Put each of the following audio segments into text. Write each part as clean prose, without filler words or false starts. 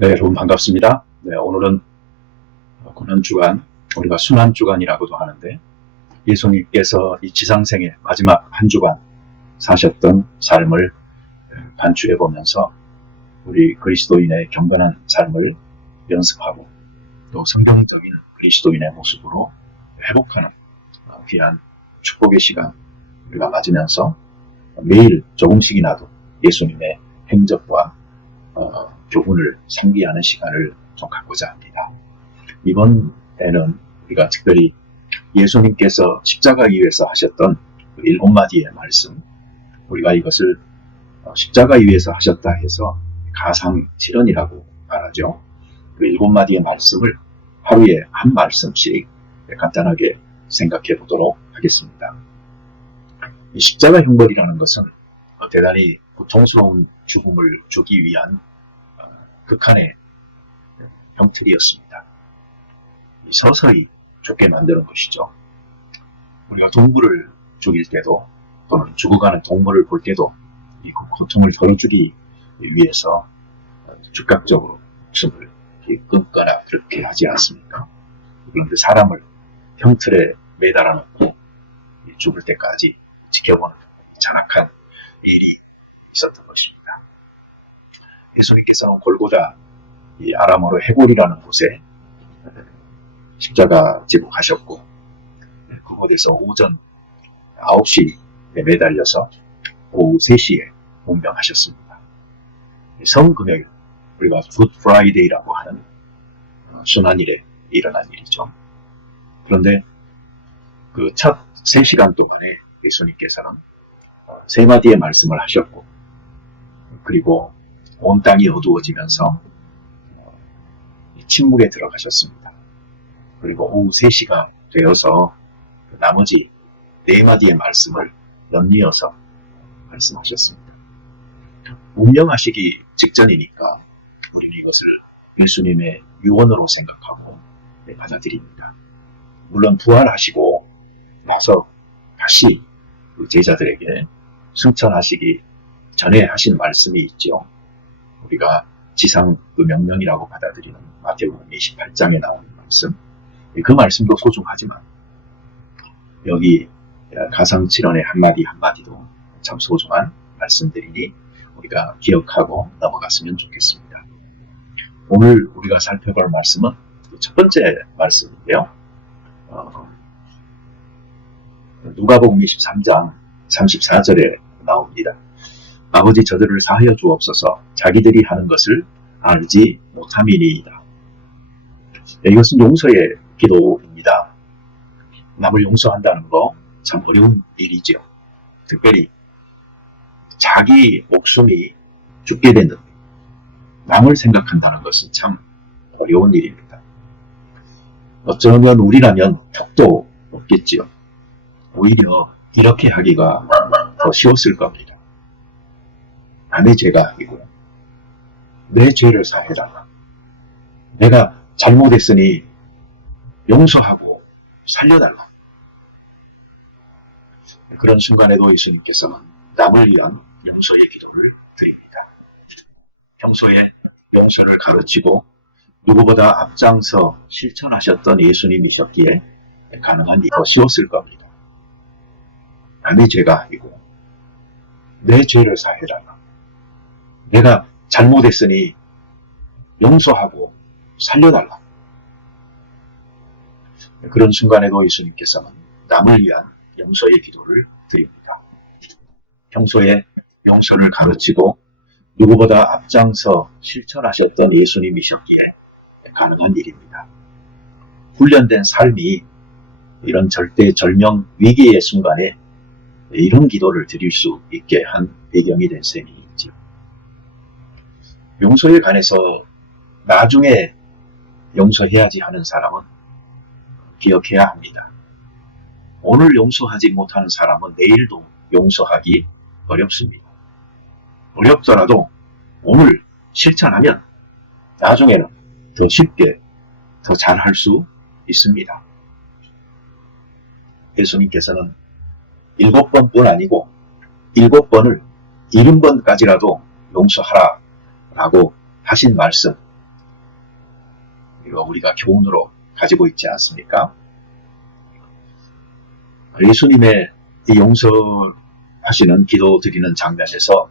네, 여러분 반갑습니다. 네, 오늘은 고난주간, 우리가 순환주간이라고도 하는데 예수님께서 이 지상생의 마지막 한 주간 사셨던 삶을 반추해 보면서 우리 그리스도인의 경건한 삶을 연습하고 또 성경적인 그리스도인의 모습으로 회복하는 귀한 축복의 시간 우리가 맞으면서 매일 조금씩이나도 예수님의 행적과 교훈을 상기하는 시간을 좀 갖고자 합니다. 이번에는 우리가 특별히 예수님께서 십자가 위에서 하셨던 그 7마디의 말씀, 우리가 이것을 십자가 위에서 하셨다 해서 가상실현이라고 말하죠. 그 7마디의 말씀을 하루에 한 말씀씩 간단하게 생각해 보도록 하겠습니다. 이 십자가 형벌이라는 것은 대단히 고통스러운 죽음을 주기 위한 극한의 형틀이었습니다. 서서히 죽게 만드는 것이죠. 우리가 동물을 죽일 때도 또는 죽어가는 동물을 볼 때도 이 고통을 덜어주기 위해서 즉각적으로 목숨을 끊거나 그렇게 하지 않습니까? 그런데 사람을 형틀에 매달아 놓고 죽을 때까지 지켜보는 잔악한 일이 있었던 것입니다. 예수님께서는 골고다 이 아람어로 해골이라는 곳에 십자가 지고 가셨고 그곳에서 오전 9시에 매달려서 오후 3시에 운명하셨습니다. 성금요일, 우리가 굿 프라이데이라고 하는 순환일에 일어난 일이죠. 그런데 그 첫 3시간 동안에 예수님께서는 3마디의 말씀을 하셨고 그리고 온 땅이 어두워지면서 침묵에 들어가셨습니다. 그리고 오후 3시가 되어서 나머지 4마디의 말씀을 연이어서 말씀하셨습니다. 운명하시기 직전이니까 우리는 이것을 예수님의 유언으로 생각하고 받아들입니다. 물론 부활하시고 나서 다시 제자들에게 승천하시기 전에 하신 말씀이 있죠. 우리가 지상 그 명령이라고 받아들이는 마태복음 28장에 나오는 말씀, 그 말씀도 소중하지만 여기 가상칠언의 한마디 한마디도 참 소중한 말씀들이니 우리가 기억하고 넘어갔으면 좋겠습니다. 오늘 우리가 살펴볼 말씀은 첫 번째 말씀인데요. 누가복음 23장 34절에 나옵니다. 아버지 저들을 사하여 주옵소서 자기들이 하는 것을 알지 못함이니이다. 이것은 용서의 기도입니다. 남을 용서한다는 거 참 어려운 일이죠. 특별히 자기 목숨이 죽게 되는 남을 생각한다는 것은 참 어려운 일입니다. 어쩌면 우리라면 턱도 없겠지요. 오히려 이렇게 하기가 더 쉬웠을 겁니다. 남의 죄가 아니고 내 죄를 사해달라. 내가 잘못했으니 용서하고 살려달라. 그런 순간에도 예수님께서는 남을 위한 용서의 기도를 드립니다. 평소에 용서를 가르치고 누구보다 앞장서 실천하셨던 예수님이셨기에 가능한 일이 더 쉬웠을 겁니다. 남의 죄가 아니고 내 죄를 사해달라. 내가 잘못했으니 용서하고 살려달라. 그런 순간에도 예수님께서는 남을 위한 용서의 기도를 드립니다. 평소에 용서를 가르치고 누구보다 앞장서 실천하셨던 예수님이셨기에 가능한 일입니다. 훈련된 삶이 이런 절대절명 위기의 순간에 이런 기도를 드릴 수 있게 한 배경이 된 셈이 있죠. 용서에 관해서 나중에 용서해야지 하는 사람은 기억해야 합니다. 오늘 용서하지 못하는 사람은 내일도 용서하기 어렵습니다. 어렵더라도 오늘 실천하면 나중에는 더 쉽게 더 잘할 수 있습니다. 예수님께서는 7번뿐 아니고 7번을 70번까지라도 용서하라 라고 하신 말씀, 이거 우리가 교훈으로 가지고 있지 않습니까? 예수님의 이 용서하시는 기도 드리는 장면에서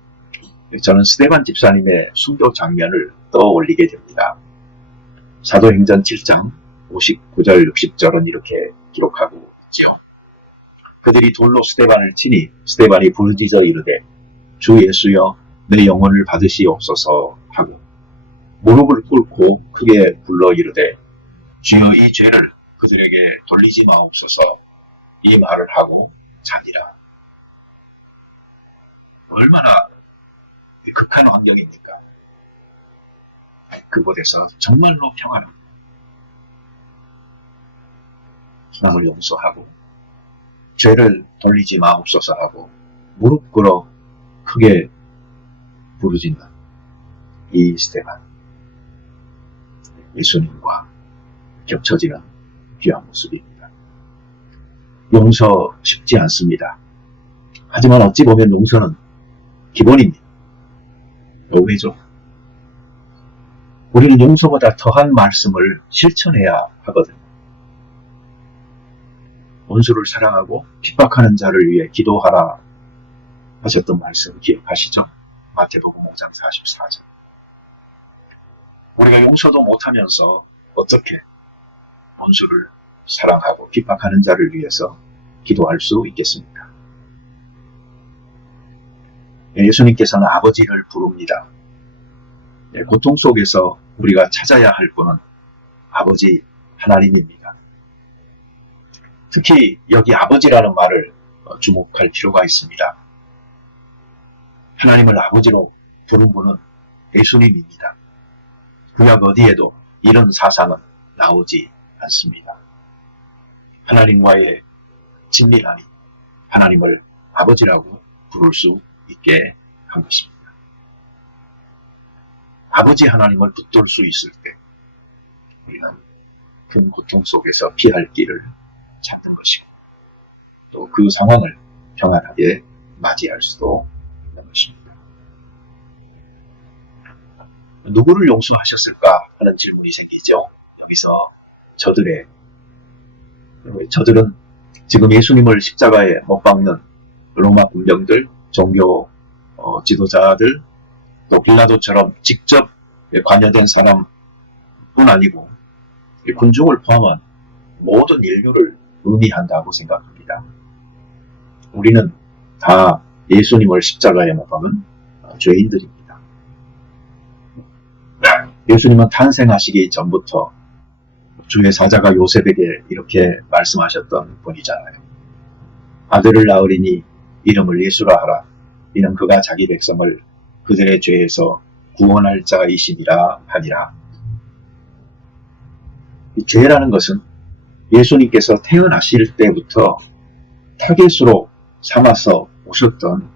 저는 스데반 집사님의 순교 장면을 떠올리게 됩니다. 사도행전 7장 59절 60절은 이렇게 기록하고 있죠. 그들이 돌로 스데반을 치니 스데반이 부르짖어 이르되 주 예수여 내 영혼을 받으시옵소서 하고 무릎을 꿇고 크게 불러 이르되 주여 이 죄를 그들에게 돌리지 마옵소서 이 말을 하고 자니라. 얼마나 극한 환경입니까? 그곳에서 정말로 평안합니다. 하나님을 용서하고 죄를 돌리지 마옵소서 하고 무릎 꿇어 크게 부르짖는 이 스데반, 예수님과 겹쳐지는 귀한 모습입니다. 용서 쉽지 않습니다. 하지만 어찌 보면 용서는 기본입니다. 오해죠. 우리는 용서보다 더한 말씀을 실천해야 하거든요. 원수를 사랑하고 핍박하는 자를 위해 기도하라 하셨던 말씀 기억하시죠? 마태복음 5장 44절. 우리가 용서도 못하면서 어떻게 원수를 사랑하고 핍박하는 자를 위해서 기도할 수 있겠습니까? 예수님께서는 아버지를 부릅니다. 고통 속에서 우리가 찾아야 할 분은 아버지 하나님입니다. 특히 여기 아버지라는 말을 주목할 필요가 있습니다. 하나님을 아버지로 부른 분은 예수님입니다. 구약 어디에도 이런 사상은 나오지 않습니다. 하나님과의 친밀함이 하나님을 아버지라고 부를 수 있게 한 것입니다. 아버지 하나님을 붙들 수 있을 때 우리는 큰 고통 속에서 피할 길을 찾는 것이고 또 그 상황을 평안하게 맞이할 수도 있는 것입니다. 누구를 용서하셨을까 하는 질문이 생기죠. 여기서 저들은 지금 예수님을 십자가에 못 박는 로마 군병들, 종교 지도자들, 또 빌라도처럼 직접 관여된 사람뿐 아니고 군중을 포함한 모든 인류를 의미한다고 생각합니다. 우리는 다 예수님을 십자가에 못 박은 죄인들입니다. 예수님은 탄생하시기 전부터 주의 사자가 요셉에게 이렇게 말씀하셨던 분이잖아요. 아들을 낳으리니 이름을 예수라 하라. 이는 그가 자기 백성을 그들의 죄에서 구원할 자이시니라 하니라. 이 죄라는 것은 예수님께서 태어나실 때부터 타겟으로 삼아서 오셨던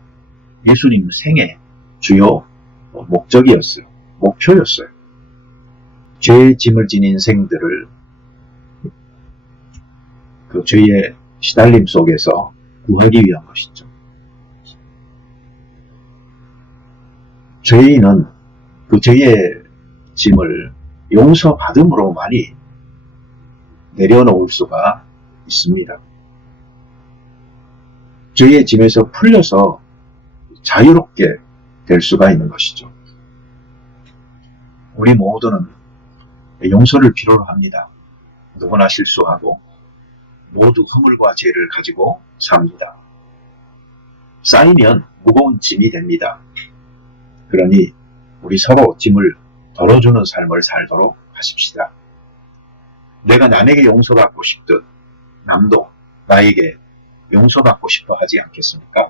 예수님 생애 주요 목적이었어요. 목표였어요. 죄의 짐을 진 인생들을 그 죄의 시달림 속에서 구하기 위한 것이죠. 죄인은 그 죄의 짐을 용서받음으로만이 내려놓을 수가 있습니다. 죄의 짐에서 풀려서 자유롭게 될 수가 있는 것이죠. 우리 모두는 용서를 필요로 합니다. 누구나 실수하고 모두 허물과 죄를 가지고 삽니다. 쌓이면 무거운 짐이 됩니다. 그러니 우리 서로 짐을 덜어주는 삶을 살도록 하십시다. 내가 남에게 용서받고 싶듯 남도 나에게 용서받고 싶어 하지 않겠습니까?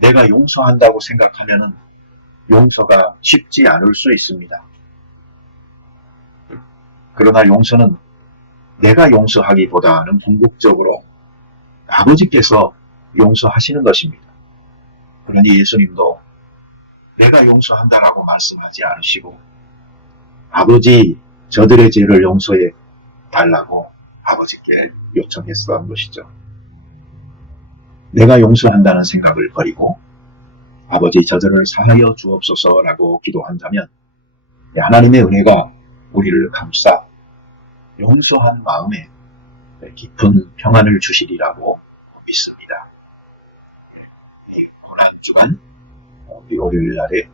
내가 용서한다고 생각하면 용서가 쉽지 않을 수 있습니다. 그러나 용서는 내가 용서하기보다는 궁극적으로 아버지께서 용서하시는 것입니다. 그러니 예수님도 내가 용서한다라고 말씀하지 않으시고 아버지 저들의 죄를 용서해 달라고 아버지께 요청했던 것이죠. 내가 용서한다는 생각을 버리고 아버지 저들을 사하여 주옵소서라고 기도한다면 하나님의 은혜가 우리를 감싸 용서한 마음에 깊은 평안을 주시리라고 믿습니다. 이 고난주간 우리 월요일 날에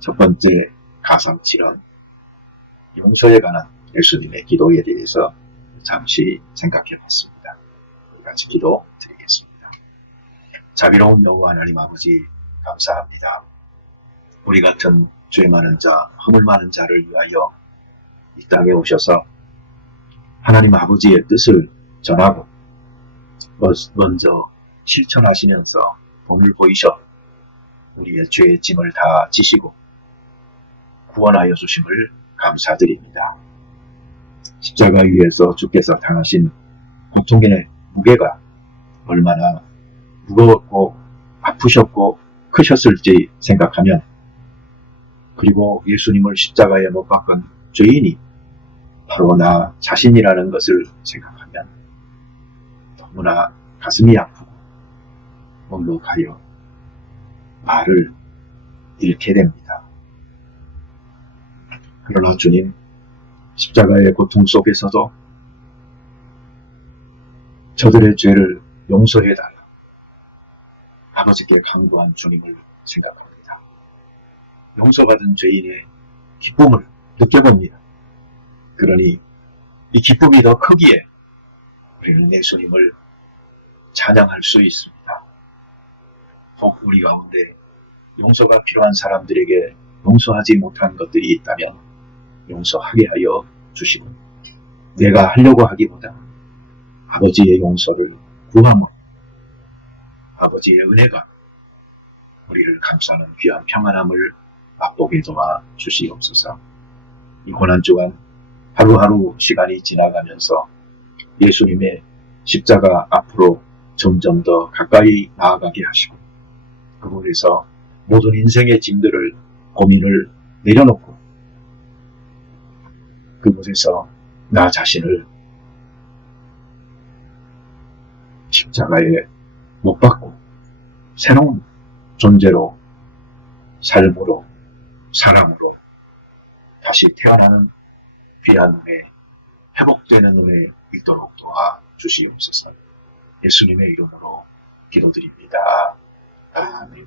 첫 번째 가상칠은 용서에 관한 예수님의 기도에 대해서 잠시 생각해 봤습니다. 우리 같이 기도 드리겠습니다. 자비로운 여호와 하나님 아버지 감사합니다. 우리 같은 죄 많은 자, 허물 많은 자를 위하여 이 땅에 오셔서 하나님 아버지의 뜻을 전하고 먼저 실천하시면서 본을 보이셔 우리의 죄의 짐을 다 지시고 구원하여 주심을 감사드립니다. 십자가 위에서 주께서 당하신 고통의 무게가 얼마나 무거웠고 아프셨고 크셨을지 생각하면, 그리고 예수님을 십자가에 못 박은 죄인이 바로 나 자신이라는 것을 생각하면 너무나 가슴이 아프고 먹먹하여 말을 잃게 됩니다. 그러나 주님, 십자가의 고통 속에서도 저들의 죄를 용서해달라 아버지께 간구한 주님을 생각합니다. 용서받은 죄인의 기쁨을 느껴봅니다. 그러니 이 기쁨이 더 크기에 우리는 예수님을 찬양할 수 있습니다. 혹 우리 가운데 용서가 필요한 사람들에게 용서하지 못한 것들이 있다면 용서하게 하여 주시고, 내가 하려고 하기보다 아버지의 용서를 구하며 아버지의 은혜가 우리를 감싸는 귀한 평안함을 맛보게 도와 주시옵소서. 이 고난주간 하루하루 시간이 지나가면서 예수님의 십자가 앞으로 점점 더 가까이 나아가게 하시고, 그곳에서 모든 인생의 짐들을, 고민을 내려놓고 그곳에서 나 자신을 십자가에 못 박고 새로운 존재로, 삶으로, 사랑으로 다시 태어나는 귀한 은혜, 회복되는 은혜 있도록 도와주시옵소서. 예수님의 이름으로 기도드립니다. 아멘.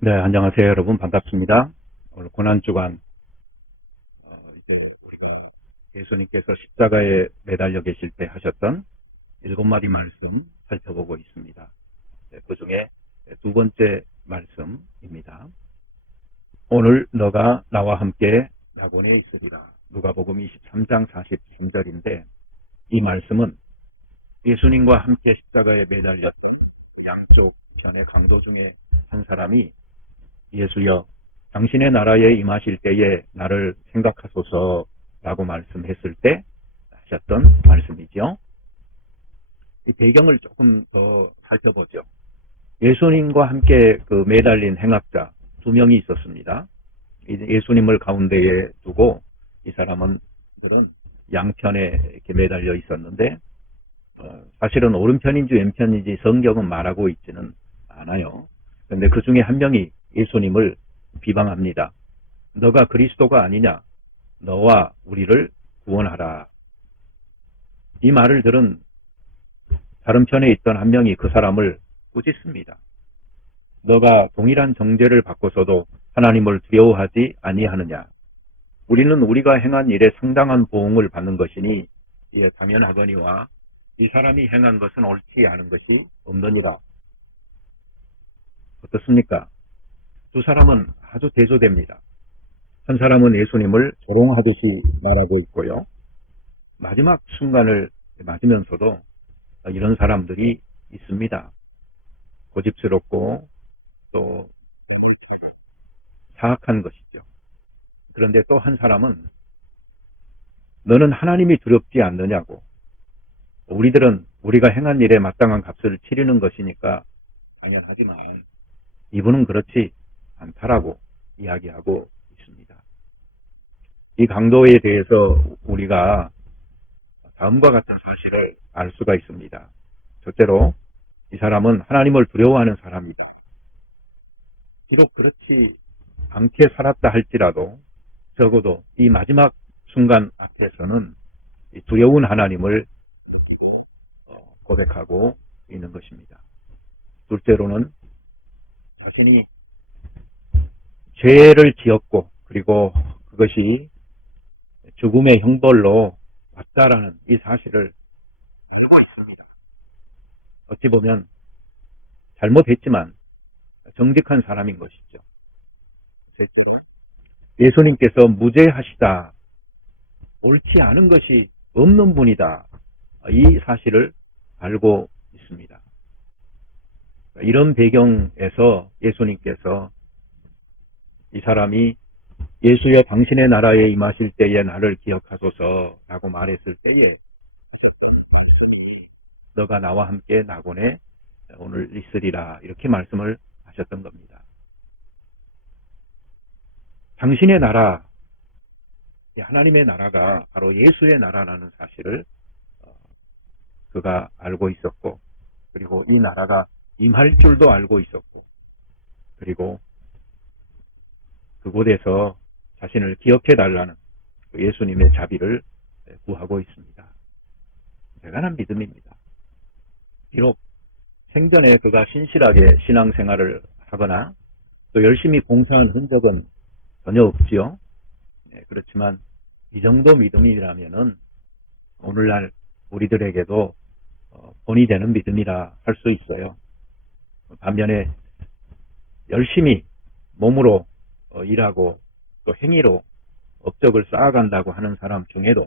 네, 안녕하세요 여러분, 반갑습니다. 오늘 고난주간 이제 우리가 예수님께서 십자가에 매달려 계실 때 하셨던 7마디 말씀 살펴보고 있습니다. 그 중에 두 번째 말씀입니다. 오늘 너가 나와 함께 낙원에 있으리라. 누가복음 23장 43절인데, 이 말씀은 예수님과 함께 십자가에 매달려 양쪽 편의 강도 중에 한 사람이 예수여, 당신의 나라에 임하실 때에 나를 생각하소서라고 말씀했을 때 하셨던 말씀이죠. 이 배경을 조금 더 살펴보죠. 예수님과 함께 그 매달린 행악자 2명이 있었습니다. 예수님을 가운데에 두고 이 사람들은 양편에 이렇게 매달려 있었는데, 사실은 오른편인지 왼편인지 성경은 말하고 있지는 않아요. 그런데 그 중에 한 명이 예수님을 비방합니다. 너가 그리스도가 아니냐? 너와 우리를 구원하라. 이 말을 들은 다른 편에 있던 한 명이 그 사람을 꾸짖습니다. 너가 동일한 정죄를 받고서도 하나님을 두려워하지 아니하느냐? 우리는 우리가 행한 일에 상당한 보응을 받는 것이니 이에 당연하거니와 이 사람이 행한 것은 옳지 않은 것이 없느니라. 어떻습니까? 두 사람은 아주 대조됩니다. 한 사람은 예수님을 조롱하듯이 말하고 있고요. 마지막 순간을 맞으면서도 이런 사람들이 있습니다. 고집스럽고 또 사악한 것이죠. 그런데 또 한 사람은 너는 하나님이 두렵지 않느냐고, 우리들은 우리가 행한 일에 마땅한 값을 치르는 것이니까 당연하지만 이분은 그렇지 않다라고 이야기하고 있습니다. 이 강도에 대해서 우리가 다음과 같은 사실을 알 수가 있습니다. 첫째로, 이 사람은 하나님을 두려워하는 사람이다. 비록 그렇지 않게 살았다 할지라도 적어도 이 마지막 순간 앞에서는 이 두려운 하나님을 느끼고 고백하고 있는 것입니다. 둘째로는 자신이 죄를 지었고 그리고 그것이 죽음의 형벌로 왔다라는 이 사실을 알고 있습니다. 어찌 보면 잘못했지만 정직한 사람인 것이죠. 셋째로 예수님께서 무죄하시다, 옳지 않은 것이 없는 분이다, 이 사실을 알고 있습니다. 이런 배경에서 예수님께서 이 사람이 예수여 당신의 나라에 임하실 때에 나를 기억하소서라고 말했을 때에 너가 나와 함께 낙원에 오늘 있으리라 이렇게 말씀을 하셨던 겁니다. 당신의 나라, 하나님의 나라가 바로 예수의 나라라는 사실을 그가 알고 있었고, 그리고 이 나라가 임할 줄도 알고 있었고, 그리고 그곳에서 자신을 기억해 달라는 예수님의 자비를 구하고 있습니다. 대단한 믿음입니다. 비록 생전에 그가 신실하게 신앙생활을 하거나 또 열심히 봉사한 흔적은 전혀 없지요. 그렇지만 이 정도 믿음이라면은 오늘날 우리들에게도 본이 되는 믿음이라 할 수 있어요. 반면에 열심히 몸으로 일하고 또 행위로 업적을 쌓아간다고 하는 사람 중에도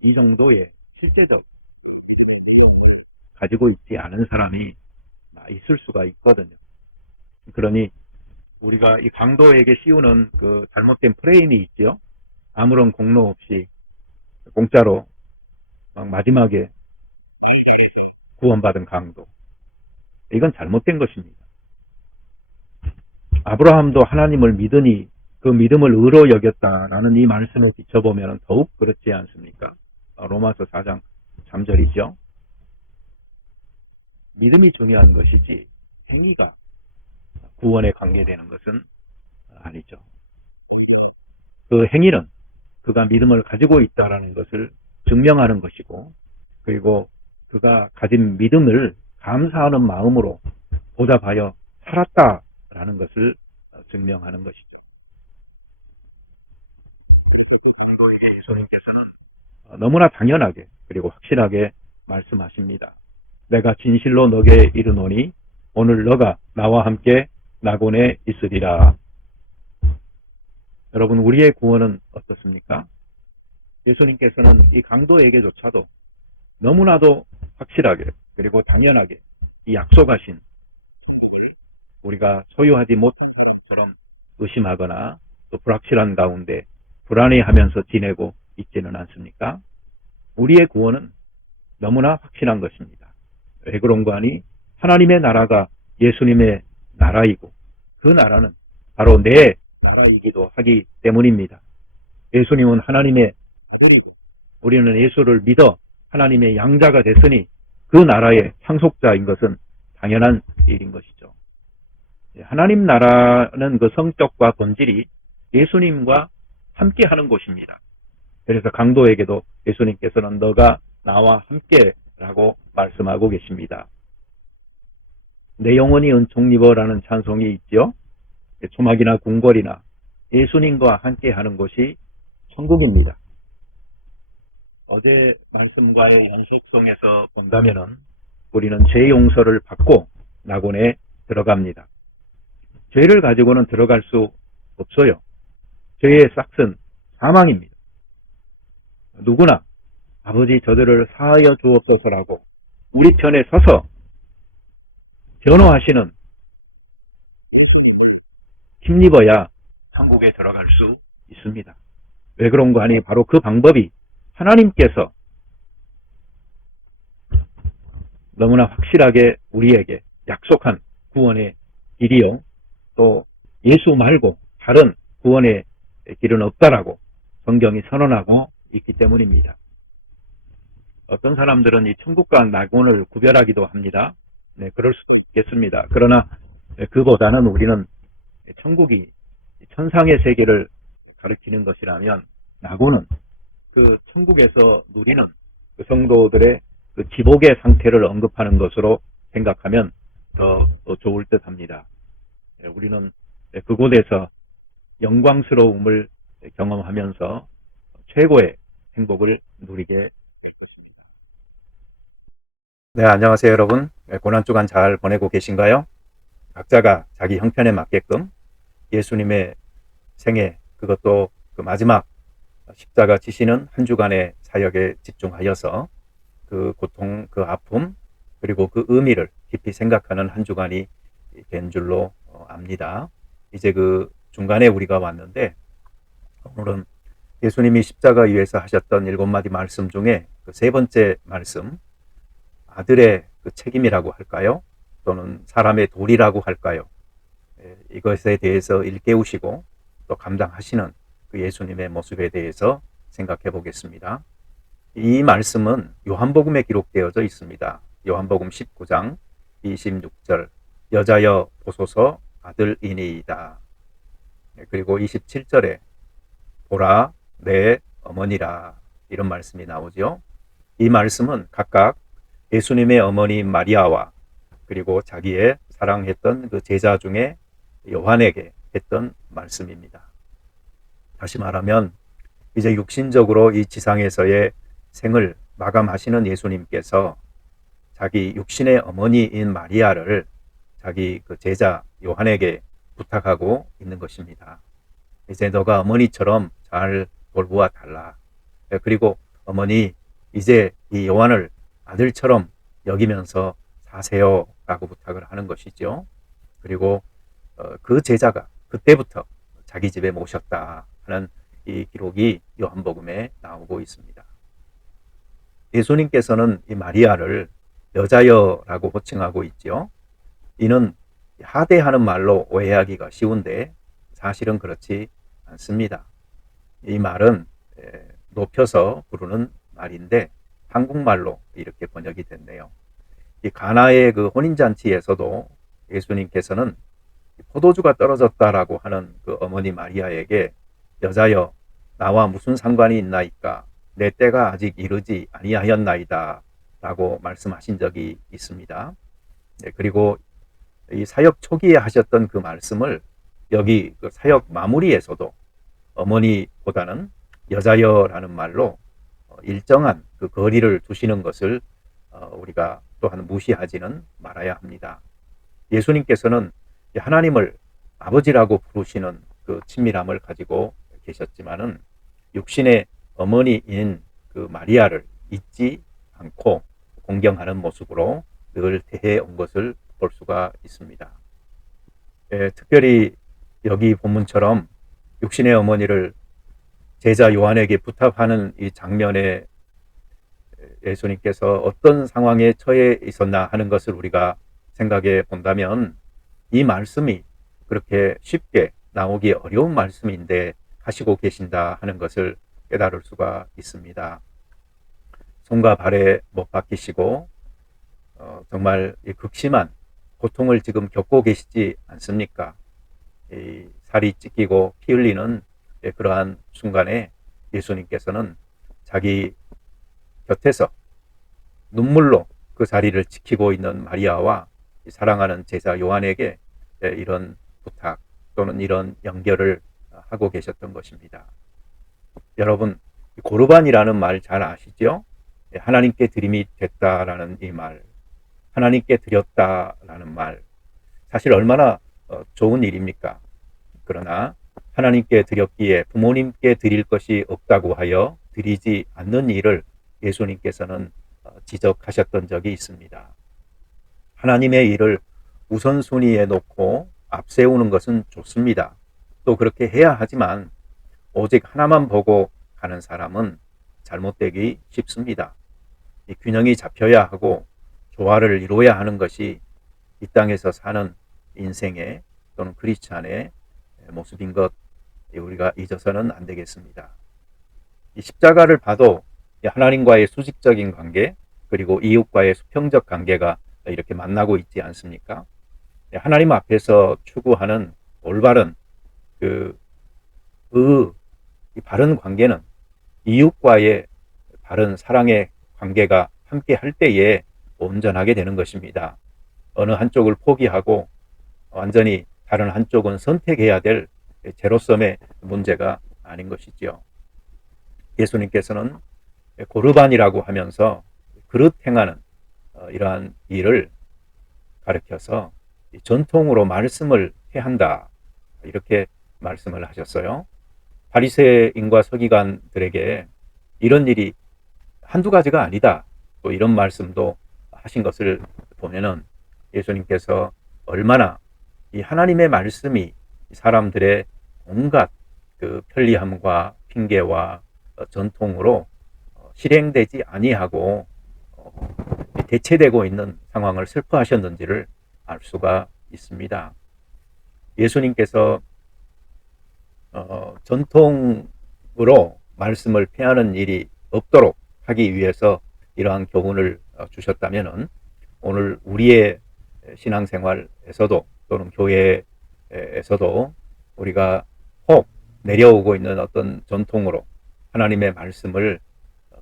이 정도의 실제적 가지고 있지 않은 사람이 있을 수가 있거든요. 그러니 우리가 이 강도에게 씌우는 그 잘못된 프레임이 있죠. 아무런 공로 없이 공짜로 마지막에 구원받은 강도. 이건 잘못된 것입니다. 아브라함도 하나님을 믿으니 그 믿음을 의로 여겼다라는 이 말씀을 비춰보면 더욱 그렇지 않습니까? 로마서 4장 3절이죠. 믿음이 중요한 것이지 행위가 구원에 관계되는 것은 아니죠. 그 행위는 그가 믿음을 가지고 있다는 것을 증명하는 것이고, 그리고 그가 가진 믿음을 감사하는 마음으로 보답하여 살았다라는 것을 증명하는 것이죠. 그래서 그 강도에게 예수님께서는 너무나 당연하게 그리고 확실하게 말씀하십니다. 내가 진실로 너게 이르노니 오늘 너가 나와 함께 낙원에 있으리라. 여러분, 우리의 구원은 어떻습니까? 예수님께서는 이 강도에게조차도 너무나도 확실하게 그리고 당연하게 이 약속하신 우리가 소유하지 못한 사람처럼 의심하거나 또 불확실한 가운데 불안해하면서 지내고 있지는 않습니까? 우리의 구원은 너무나 확실한 것입니다. 왜 그런가 하니 하나님의 나라가 예수님의 나라이고 그 나라는 바로 내 나라이기도 하기 때문입니다. 예수님은 하나님의 아들이고 우리는 예수를 믿어 하나님의 양자가 됐으니 그 나라의 상속자인 것은 당연한 일인 것이죠. 하나님 나라는 그 성격과 본질이 예수님과 함께 하는 곳입니다. 그래서 강도에게도 예수님께서는 너가 나와 함께라고 말씀하고 계십니다. 내 영혼이 은총 입어라는 찬송이 있죠. 초막이나 궁궐이나 예수님과 함께 하는 곳이 천국입니다. 어제 말씀과의 연속성에서 본다면은 우리는 죄 용서를 받고 낙원에 들어갑니다. 죄를 가지고는 들어갈 수 없어요. 죄의 싹은 사망입니다. 누구나 아버지 저들을 사하여 주옵소서라고 우리 편에 서서 변호하시는 힘입어야 천국에 들어갈 수 있습니다. 왜 그런가 하니 바로 그 방법이 하나님께서 너무나 확실하게 우리에게 약속한 구원의 길이요, 또 예수 말고 다른 구원의 길은 없다라고 성경이 선언하고 있기 때문입니다. 어떤 사람들은 이 천국과 낙원을 구별하기도 합니다. 네, 그럴 수도 있겠습니다. 그러나 그보다는 우리는 천국이 천상의 세계를 가리키는 것이라면 나고는 그 천국에서 누리는 그 성도들의 그 지복의 상태를 언급하는 것으로 생각하면 더 좋을 듯 합니다. 우리는 그곳에서 영광스러움을 경험하면서 최고의 행복을 누리게 되었습니다. 네, 안녕하세요 여러분. 고난주간 잘 보내고 계신가요? 각자가 자기 형편에 맞게끔 예수님의 생애, 그것도 그 마지막 십자가 지시는 한 주간의 사역에 집중하여서 그 고통, 그 아픔, 그리고 그 의미를 깊이 생각하는 한 주간이 된 줄로 압니다. 이제 그 중간에 우리가 왔는데, 오늘은 예수님이 십자가 위에서 하셨던 7마디 말씀 중에 그 세 번째 말씀, 아들의 그 책임이라고 할까요? 또는 사람의 도리라고 할까요? 이것에 대해서 일깨우시고 또 감당하시는 그 예수님의 모습에 대해서 생각해 보겠습니다. 이 말씀은 요한복음에 기록되어져 있습니다. 요한복음 19장 26절, 여자여 보소서 아들이니이다. 그리고 27절에 보라 내 어머니라, 이런 말씀이 나오죠. 이 말씀은 각각 예수님의 어머니 마리아와 그리고 자기의 사랑했던 그 제자 중에 요한에게 했던 말씀입니다. 다시 말하면 이제 육신적으로 이 지상에서의 생을 마감하시는 예수님께서 자기 육신의 어머니인 마리아를 자기 그 제자 요한에게 부탁하고 있는 것입니다. 이제 너가 어머니처럼 잘 돌보아 달라. 그리고 어머니, 이제 이 요한을 아들처럼 여기면서 사세요 라고 부탁을 하는 것이죠. 그리고 그 제자가 그때부터 자기 집에 모셨다 하는 이 기록이 요한복음에 나오고 있습니다. 예수님께서는 이 마리아를 여자여라고 호칭하고 있죠. 이는 하대하는 말로 오해하기가 쉬운데 사실은 그렇지 않습니다. 이 말은 높여서 부르는 말인데 한국말로 이렇게 번역이 됐네요. 이 가나의 그 혼인잔치에서도 예수님께서는 포도주가 떨어졌다라고 하는 그 어머니 마리아에게 여자여 나와 무슨 상관이 있나이까, 내 때가 아직 이르지 아니하였나이다 라고 말씀하신 적이 있습니다. 그리고 이 사역 초기에 하셨던 그 말씀을 여기 그 사역 마무리에서도 어머니보다는 여자여라는 말로 일정한 그 거리를 두시는 것을 우리가 또한 무시하지는 말아야 합니다. 예수님께서는 하나님을 아버지라고 부르시는 그 친밀함을 가지고 계셨지만은 육신의 어머니인 그 마리아를 잊지 않고 공경하는 모습으로 늘 대해 온 것을 볼 수가 있습니다. 특별히 여기 본문처럼 육신의 어머니를 제자 요한에게 부탁하는 이 장면에 예수님께서 어떤 상황에 처해 있었나 하는 것을 우리가 생각해 본다면 이 말씀이 그렇게 쉽게 나오기 어려운 말씀인데 하시고 계신다 하는 것을 깨달을 수가 있습니다. 손과 발에 못 박히시고 정말 극심한 고통을 지금 겪고 계시지 않습니까? 이 살이 찢기고 피 흘리는 그러한 순간에 예수님께서는 자기 곁에서 눈물로 그 자리를 지키고 있는 마리아와 사랑하는 제자 요한에게 이런 부탁 또는 이런 연결을 하고 계셨던 것입니다. 여러분, 고르반이라는 말 잘 아시죠? 하나님께 드림이 됐다라는 이 말, 하나님께 드렸다라는 말, 사실 얼마나 좋은 일입니까? 그러나 하나님께 드렸기에 부모님께 드릴 것이 없다고 하여 드리지 않는 일을 예수님께서는 지적하셨던 적이 있습니다. 하나님의 일을 우선순위에 놓고 앞세우는 것은 좋습니다. 또 그렇게 해야 하지만 오직 하나만 보고 가는 사람은 잘못되기 쉽습니다. 이 균형이 잡혀야 하고 조화를 이루어야 하는 것이 이 땅에서 사는 인생의 또는 크리스찬의 모습인 것 우리가 잊어서는 안 되겠습니다. 이 십자가를 봐도 하나님과의 수직적인 관계 그리고 이웃과의 수평적 관계가 이렇게 만나고 있지 않습니까? 하나님 앞에서 추구하는 올바른 이 바른 관계는 이웃과의 바른 사랑의 관계가 함께 할 때에 온전하게 되는 것입니다. 어느 한쪽을 포기하고 완전히 다른 한쪽은 선택해야 될 제로섬의 문제가 아닌 것이지요. 예수님께서는 고르반이라고 하면서 그릇 행하는 이러한 일을 가르쳐서 전통으로 말씀을 해한다, 이렇게 말씀을 하셨어요. 바리새인과 서기관들에게 이런 일이 한두 가지가 아니다, 또 이런 말씀도 하신 것을 보면은 예수님께서 얼마나 이 하나님의 말씀이 사람들의 온갖 그 편리함과 핑계와 전통으로 실행되지 아니하고 대체되고 있는 상황을 슬퍼하셨는지를 알 수가 있습니다. 예수님께서 전통으로 말씀을 폐하는 일이 없도록 하기 위해서 이러한 교훈을 주셨다면은 오늘 우리의 신앙생활에서도 또는 교회에서도 우리가 혹 내려오고 있는 어떤 전통으로 하나님의 말씀을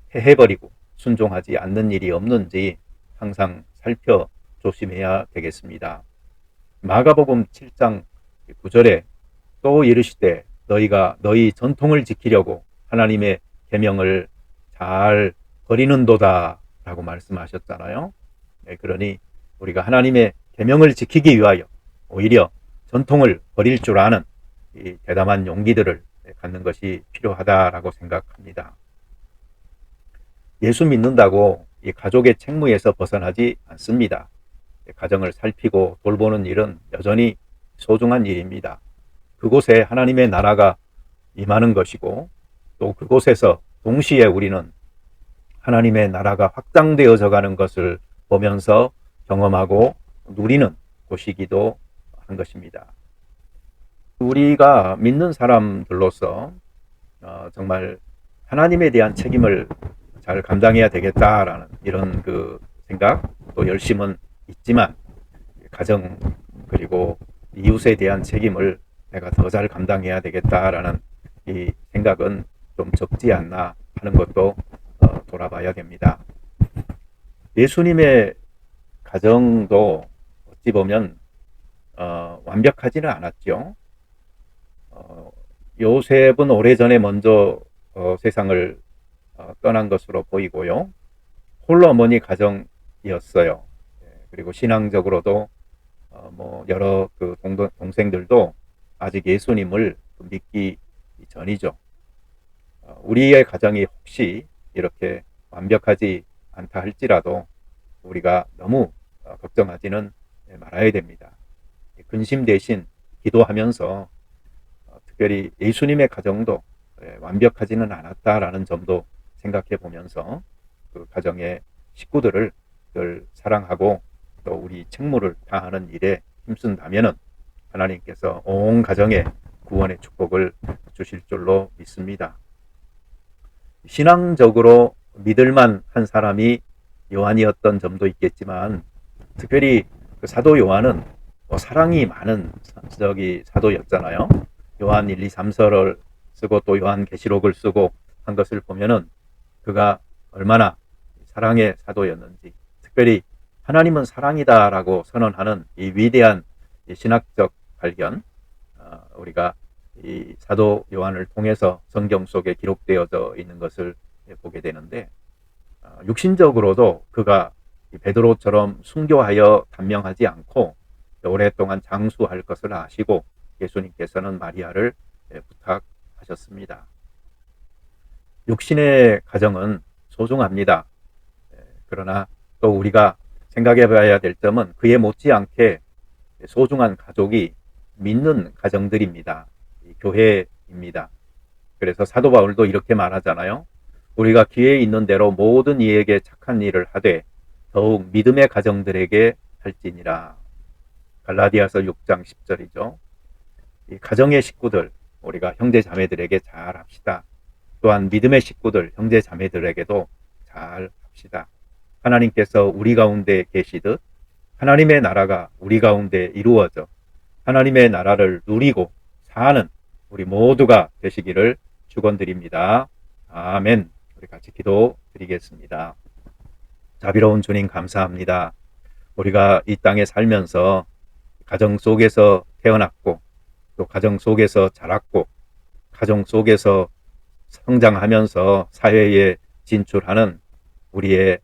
폐해버리고 순종하지 않는 일이 없는지 항상 살펴 조심해야 되겠습니다. 마가복음 7장 9절에 또 이르시되 너희가 너희 전통을 지키려고 하나님의 계명을 잘 버리는도다 라고 말씀하셨잖아요. 네, 그러니 우리가 하나님의 계명을 지키기 위하여 오히려 전통을 버릴 줄 아는 이 대담한 용기들을 갖는 것이 필요하다라고 생각합니다. 예수 믿는다고 이 가족의 책무에서 벗어나지 않습니다. 가정을 살피고 돌보는 일은 여전히 소중한 일입니다. 그곳에 하나님의 나라가 임하는 것이고 또 그곳에서 동시에 우리는 하나님의 나라가 확장되어져 가는 것을 보면서 경험하고 누리는 곳이기도 한 것입니다. 우리가 믿는 사람들로서 정말 하나님에 대한 책임을 잘 감당해야 되겠다라는 이런 그 생각, 또 열심은 있지만 가정 그리고 이웃에 대한 책임을 내가 더 잘 감당해야 되겠다라는 이 생각은 좀 적지 않나 하는 것도 돌아봐야 됩니다. 예수님의 가정도 어찌 보면 완벽하지는 않았죠. 요셉은 오래전에 먼저 세상을 떠난 것으로 보이고요. 홀어머니 가정이었어요. 그리고 신앙적으로도 뭐 여러 그 동생들도 아직 예수님을 믿기 전이죠. 우리의 가정이 혹시 이렇게 완벽하지 않다 할지라도 우리가 너무 걱정하지는 말아야 됩니다. 근심 대신 기도하면서 특별히 예수님의 가정도 완벽하지는 않았다라는 점도 생각해 보면서 그 가정의 식구들을 늘 사랑하고 또 우리 책무를 다하는 일에 힘쓴다면은 하나님께서 온 가정에 구원의 축복을 주실 줄로 믿습니다. 신앙적으로 믿을만 한 사람이 요한이었던 점도 있겠지만 특별히 그 사도 요한은 사랑이 많은 사도였잖아요. 요한 1, 2, 3서를 쓰고 또 요한계시록을 쓰고 한 것을 보면은 그가 얼마나 사랑의 사도였는지, 특별히 하나님은 사랑이다라고 선언하는 이 위대한 신학적 발견, 우리가 이 사도 요한을 통해서 성경 속에 기록되어져 있는 것을 보게 되는데, 육신적으로도 그가 베드로처럼 순교하여 단명하지 않고 오랫동안 장수할 것을 아시고 예수님께서는 마리아를 부탁하셨습니다. 육신의 가정은 소중합니다. 그러나 또 우리가 생각해 봐야 될 점은 그에 못지않게 소중한 가족이 믿는 가정들입니다. 교회입니다. 그래서 사도 바울도 이렇게 말하잖아요. 우리가 기회 있는 대로 모든 이에게 착한 일을 하되 더욱 믿음의 가정들에게 할지니라. 갈라디아서 6장 10절이죠. 이 가정의 식구들, 우리가 형제 자매들에게 잘 합시다. 또한 믿음의 식구들, 형제 자매들에게도 잘 합시다. 하나님께서 우리 가운데 계시듯 하나님의 나라가 우리 가운데 이루어져 하나님의 나라를 누리고 사는 우리 모두가 되시기를 축원드립니다. 아멘. 우리 같이 기도 드리겠습니다. 자비로운 주님 감사합니다. 우리가 이 땅에 살면서 가정 속에서 태어났고 또 가정 속에서 자랐고 가정 속에서 성장하면서 사회에 진출하는 우리의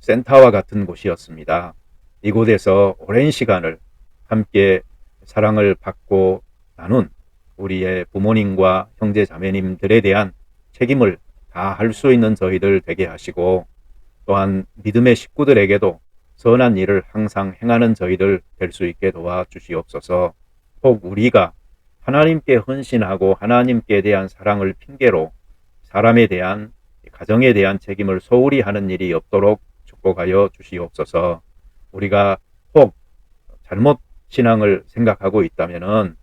센터와 같은 곳이었습니다. 이곳에서 오랜 시간을 함께 사랑을 받고 나눈 우리의 부모님과 형제 자매님들에 대한 책임을 다 할 수 있는 저희들 되게 하시고 또한 믿음의 식구들에게도 선한 일을 항상 행하는 저희들 될 수 있게 도와주시옵소서. 혹 우리가 하나님께 헌신하고 하나님께 대한 사랑을 핑계로 사람에 대한 가정에 대한 책임을 소홀히 하는 일이 없도록 축복하여 주시옵소서. 우리가 혹 잘못 신앙을 생각하고 있다면은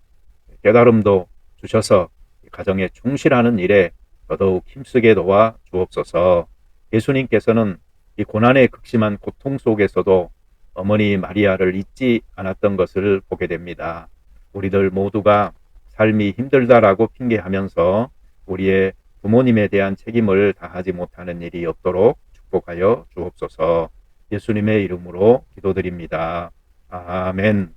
깨달음도 주셔서 가정에 충실하는 일에 더더욱 힘쓰게 도와 주옵소서. 예수님께서는 이 고난의 극심한 고통 속에서도 어머니 마리아를 잊지 않았던 것을 보게 됩니다. 우리들 모두가 삶이 힘들다라고 핑계하면서 우리의 부모님에 대한 책임을 다하지 못하는 일이 없도록 축복하여 주옵소서. 예수님의 이름으로 기도드립니다. 아멘.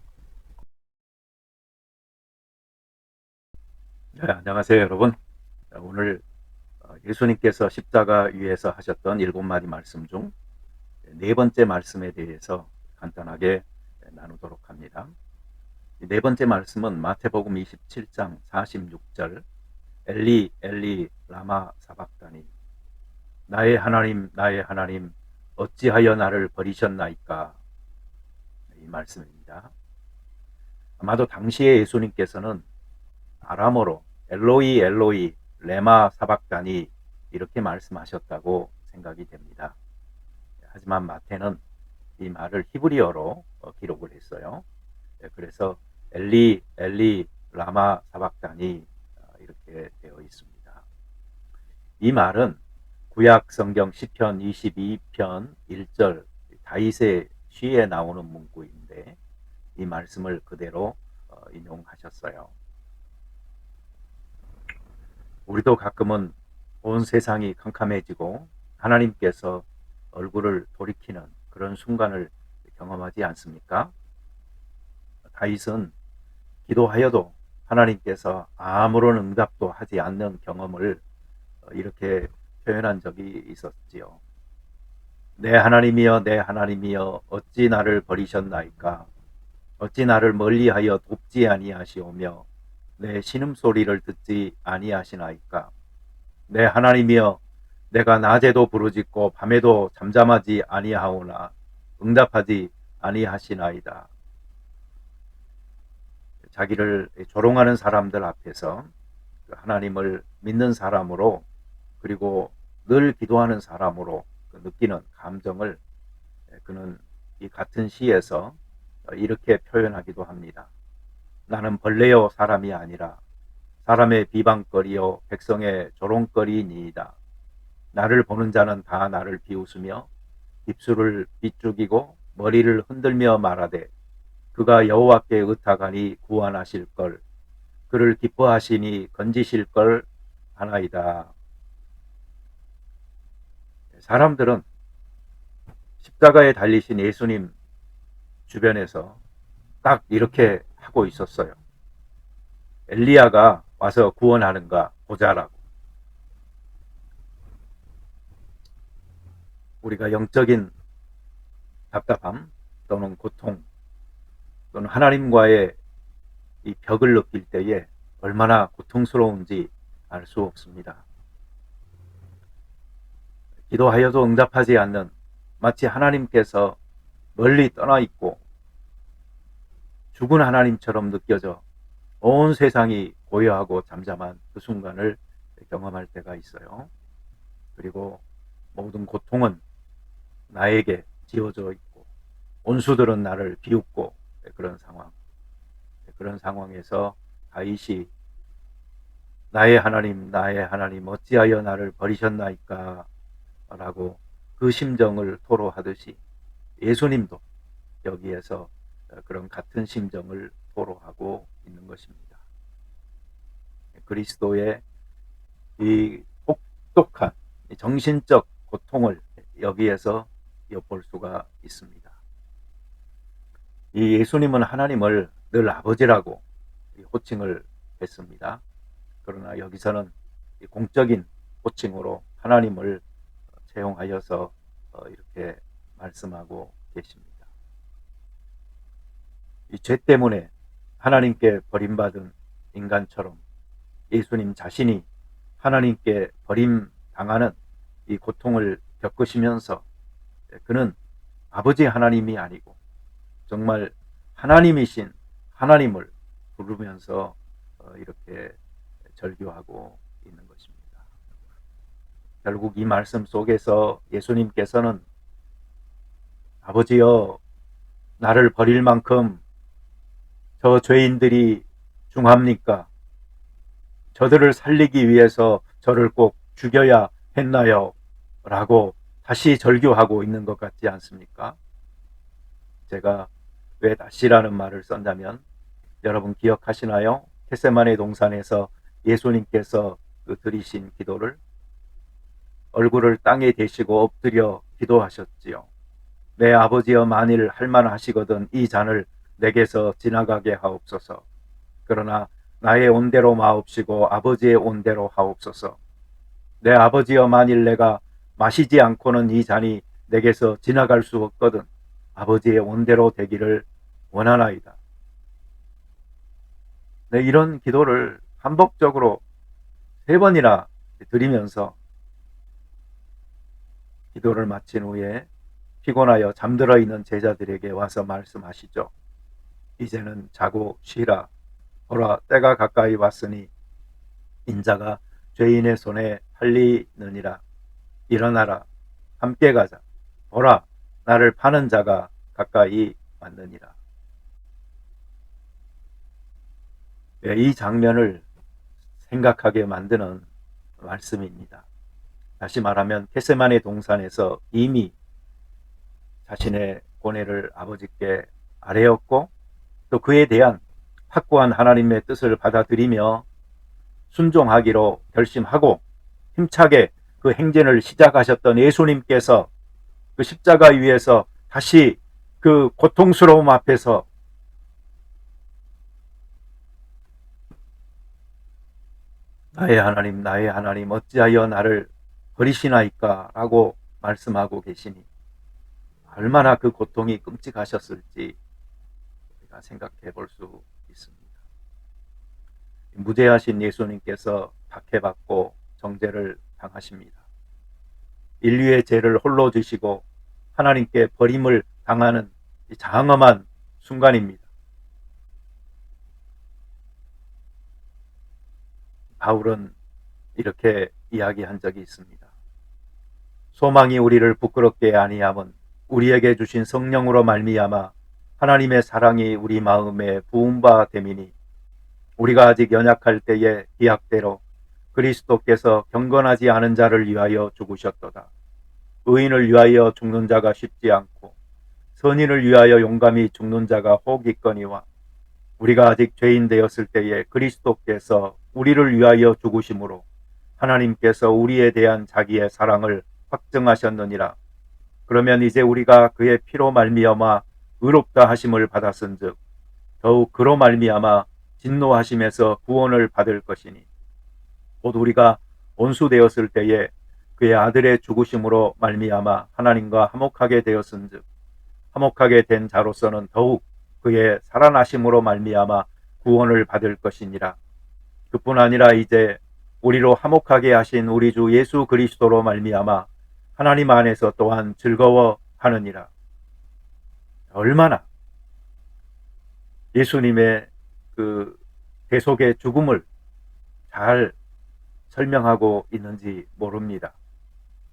네, 안녕하세요, 여러분. 오늘 예수님께서 십자가 위에서 하셨던 7마디 말씀 중 네 번째 말씀에 대해서 간단하게 나누도록 합니다. 네 번째 말씀은 마태복음 27장 46절 엘리 엘리 라마 사박다니 나의 하나님 어찌하여 나를 버리셨나이까, 이 말씀입니다. 아마도 당시에 예수님께서는 아람어로 엘로이 엘로이 레마 사박다니 이렇게 말씀하셨다고 생각이 됩니다. 하지만 마태는 이 말을 히브리어로 기록을 했어요. 그래서 엘리 엘리 라마 사박다니 이렇게 되어 있습니다. 이 말은 구약 성경 시편 22편 1절 다윗의 시에 나오는 문구인데 이 말씀을 그대로 인용하셨어요. 우리도 가끔은 온 세상이 캄캄해지고 하나님께서 얼굴을 돌이키는 그런 순간을 경험하지 않습니까? 다윗은 기도하여도 하나님께서 아무런 응답도 하지 않는 경험을 이렇게 표현한 적이 있었지요. 내 하나님이여 내 하나님이여 어찌 나를 버리셨나이까, 어찌 나를 멀리하여 돕지 아니하시오며 내 신음소리를 듣지 아니하시나이까. 내 하나님이여 내가 낮에도 부르짖고 밤에도 잠잠하지 아니하오나 응답하지 아니하시나이다. 자기를 조롱하는 사람들 앞에서 하나님을 믿는 사람으로 그리고 늘 기도하는 사람으로 느끼는 감정을 그는 이 같은 시에서 이렇게 표현하기도 합니다. 나는 벌레요 사람이 아니라 사람의 비방거리요 백성의 조롱거리니이다. 나를 보는 자는 다 나를 비웃으며 입술을 비죽이고 머리를 흔들며 말하되 그가 여호와께 의탁하니 구원하실 걸, 그를 기뻐하시니 건지실 걸 하나이다. 사람들은 십자가에 달리신 예수님 주변에서 딱 이렇게 하고 있었어요. 엘리야가 와서 구원하는가 보자라고. 우리가 영적인 답답함 또는 고통 또는 하나님과의 이 벽을 느낄 때에 얼마나 고통스러운지 알 수 없습니다. 기도하여도 응답하지 않는, 마치 하나님께서 멀리 떠나 있고 죽은 하나님처럼 느껴져 온 세상이 고요하고 잠잠한 그 순간을 경험할 때가 있어요. 그리고 모든 고통은 나에게 지어져 있고 온수들은 나를 비웃고 그런 상황에서 다윗이 나의 하나님 어찌하여 나를 버리셨나이까 라고 그 심정을 토로하듯이 예수님도 여기에서 그런 같은 심정을 토로하고 있는 것입니다. 그리스도의 이 혹독한 정신적 고통을 여기에서 엿볼 수가 있습니다. 이 예수님은 하나님을 늘 아버지라고 호칭을 했습니다. 그러나 여기서는 공적인 호칭으로 하나님을 채용하여서 이렇게 말씀하고 계십니다. 이 죄 때문에 하나님께 버림받은 인간처럼 예수님 자신이 하나님께 버림당하는 이 고통을 겪으시면서 그는 아버지 하나님이 아니고 정말 하나님이신 하나님을 부르면서 이렇게 절규하고 있는 것입니다. 결국 이 말씀 속에서 예수님께서는 아버지여, 나를 버릴 만큼 저 죄인들이 중합니까? 저들을 살리기 위해서 저를 꼭 죽여야 했나요? 라고 다시 절규하고 있는 것 같지 않습니까? 제가 왜 다시라는 말을 썼냐면, 여러분 기억하시나요? 겟세마네 동산에서 예수님께서 드리신 기도를 얼굴을 땅에 대시고 엎드려 기도하셨지요. 내 아버지여, 만일 할만하시거든 이 잔을 내게서 지나가게 하옵소서. 그러나 나의 온대로 마옵시고 아버지의 온대로 하옵소서. 내 아버지여, 만일 내가 마시지 않고는 이 잔이 내게서 지나갈 수 없거든 아버지의 온대로 되기를 원하나이다. 네, 이런 기도를 반복적으로 3번이나 드리면서 기도를 마친 후에 피곤하여 잠들어 있는 제자들에게 와서 말씀하시죠. 이제는 자고 쉬라. 보라, 때가 가까이 왔으니 인자가 죄인의 손에 팔리느니라. 일어나라, 함께 가자. 보라, 나를 파는 자가 가까이 왔느니라. 이 장면을 생각하게 만드는 말씀입니다. 다시 말하면 겟세마네 동산에서 이미 자신의 고뇌를 아버지께 아뢰었고 또 그에 대한 확고한 하나님의 뜻을 받아들이며 순종하기로 결심하고 힘차게 그 행진을 시작하셨던 예수님께서 그 십자가 위에서 다시 그 고통스러움 앞에서 나의 하나님 어찌하여 나를 버리시나이까 라고 말씀하고 계시니 얼마나 그 고통이 끔찍하셨을지 우리가 생각해 볼 수 있습니다. 무죄하신 예수님께서 박해받고 정죄를 당하십니다. 인류의 죄를 홀로 지시고 하나님께 버림을 당하는 장엄한 순간입니다. 바울은 이렇게 이야기한 적이 있습니다. 소망이 우리를 부끄럽게 아니함은 우리에게 주신 성령으로 말미암아 하나님의 사랑이 우리 마음에 부은 바 됨이니 우리가 아직 연약할 때에 기약대로 그리스도께서 경건하지 않은 자를 위하여 죽으셨도다. 의인을 위하여 죽는 자가 쉽지 않고 선인을 위하여 용감히 죽는 자가 혹 있거니와 우리가 아직 죄인 되었을 때에 그리스도께서 우리를 위하여 죽으심으로 하나님께서 우리에 대한 자기의 사랑을 확증하셨느니라. 그러면 이제 우리가 그의 피로 말미암아 의롭다 하심을 받았은즉 더욱 그로 말미암아 진노하심에서 구원을 받을 것이니 곧 우리가 원수되었을 때에 그의 아들의 죽으심으로 말미암아 하나님과 화목하게 되었은즉 화목하게 된 자로서는 더욱 그의 살아나심으로 말미암아 구원을 받을 것이니라. 그뿐 아니라 이제 우리로 화목하게 하신 우리 주 예수 그리스도로 말미암아 하나님 안에서 또한 즐거워하느니라. 얼마나 예수님의 그 대속의 죽음을 잘 설명하고 있는지 모릅니다.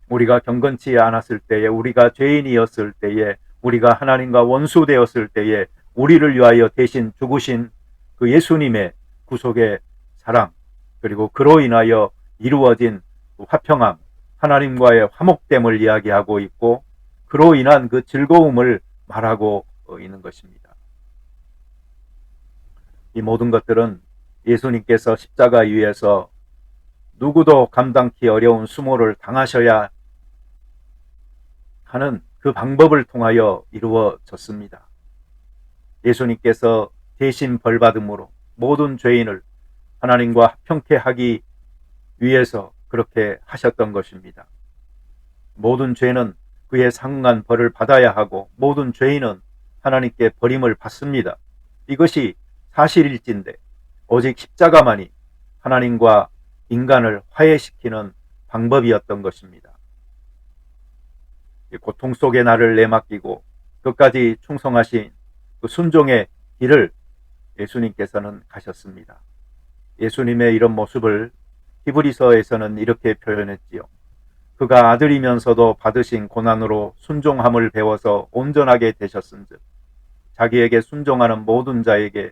우리가 경건치 않았을 때에, 우리가 죄인이었을 때에, 우리가 하나님과 원수되었을 때에 우리를 위하여 대신 죽으신 그 예수님의 구속의 사랑, 그리고 그로 인하여 이루어진 화평함, 하나님과의 화목됨을 이야기하고 있고 그로 인한 그 즐거움을 말하고 있는 것입니다. 이 모든 것들은 예수님께서 십자가 위에서 누구도 감당기 어려운 수모를 당하셔야 하는 그 방법을 통하여 이루어졌습니다. 예수님께서 대신 벌받음으로 모든 죄인을 하나님과 합평케 하기 위해서 그렇게 하셨던 것입니다. 모든 죄는 그에 상응한 벌을 받아야 하고 모든 죄인은 하나님께 버림을 받습니다. 이것이 사실일진데 오직 십자가만이 하나님과 인간을 화해시키는 방법이었던 것입니다. 고통 속에 나를 내맡기고 끝까지 충성하신 그 순종의 길을 예수님께서는 가셨습니다. 예수님의 이런 모습을 히브리서에서는 이렇게 표현했지요. 그가 아들이면서도 받으신 고난으로 순종함을 배워서 온전하게 되셨은즉 자기에게 순종하는 모든 자에게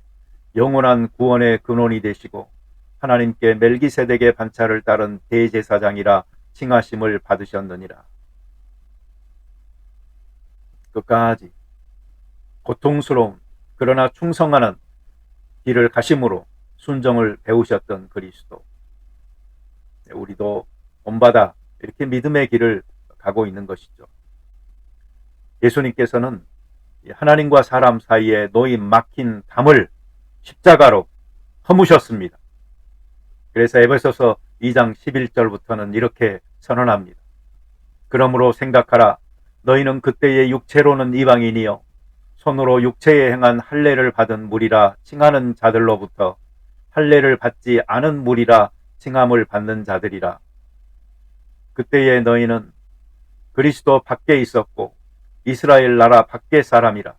영원한 구원의 근원이 되시고 하나님께 멜기세덱의 반차를 따른 대제사장이라 칭하심을 받으셨느니라. 끝까지 고통스러운 그러나 충성하는 길을 가심으로 순종을 배우셨던 그리스도. 우리도 본받아 이렇게 믿음의 길을 가고 있는 것이죠. 예수님께서는 하나님과 사람 사이에 놓인 막힌 담을 십자가로 허무셨습니다. 그래서 에베소서 2장 11절부터는 이렇게 선언합니다. 그러므로 생각하라. 너희는 그때의 육체로는 이방인이요 손으로 육체에 행한 할례를 받은 무리라 칭하는 자들로부터 할례를 받지 않은 무리라 칭함을 받는 자들이라. 그때에 너희는 그리스도 밖에 있었고 이스라엘 나라 밖의 사람이라.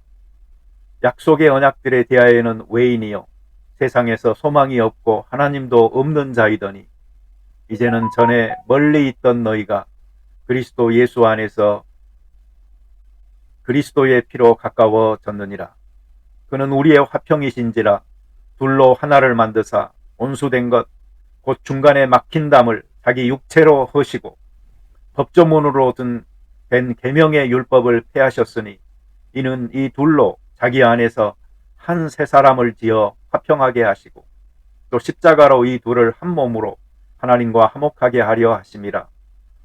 약속의 언약들에 대하여는 외인이요 세상에서 소망이 없고 하나님도 없는 자이더니 이제는 전에 멀리 있던 너희가 그리스도 예수 안에서 그리스도의 피로 가까워졌느니라. 그는 우리의 화평이신지라 둘로 하나를 만드사 온수된 것 곧 중간에 막힌 담을 자기 육체로 허시고 법조문으로 된 계명의 율법을 폐하셨으니 이는 이 둘로 자기 안에서 한 새 사람을 지어 화평하게 하시고 또 십자가로 이 둘을 한 몸으로 하나님과 화목하게 하려 하심이라.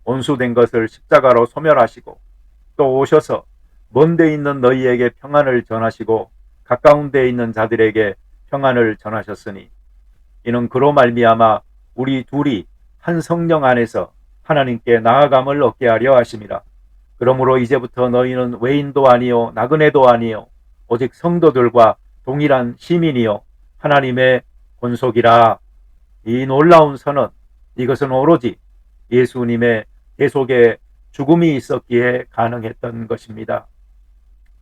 온수된 것을 십자가로 소멸하시고 또 오셔서 먼 데 있는 너희에게 평안을 전하시고 가까운 데 있는 자들에게 평안을 전하셨으니 이는 그로 말미암아 우리 둘이 한 성령 안에서 하나님께 나아감을 얻게 하려 하심이라. 그러므로 이제부터 너희는 외인도 아니요 나그네도 아니요 오직 성도들과 동일한 시민이요 하나님의 권속이라. 이 놀라운 선언, 이것은 오로지 예수님의 대속의 죽음이 있었기에 가능했던 것입니다.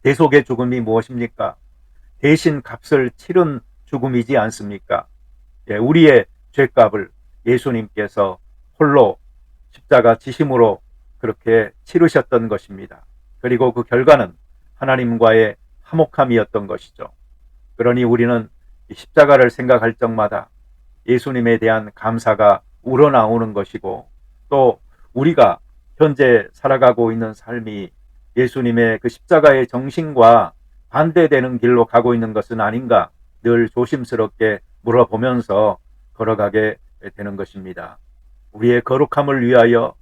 대속의 죽음이 무엇입니까? 대신 값을 치른 죽음이지 않습니까? 우리의 죄값을 예수님께서 홀로 십자가 지심으로 그렇게 치르셨던 것입니다. 그리고 그 결과는 하나님과의 화목함이었던 것이죠. 그러니 우리는 십자가를 생각할 적마다 예수님에 대한 감사가 우러나오는 것이고 또 우리가 현재 살아가고 있는 삶이 예수님의 그 십자가의 정신과 반대되는 길로 가고 있는 것은 아닌가 늘 조심스럽게 물어보면서 걸어가게 되는 것입니다. 우리의 거룩함을 위하여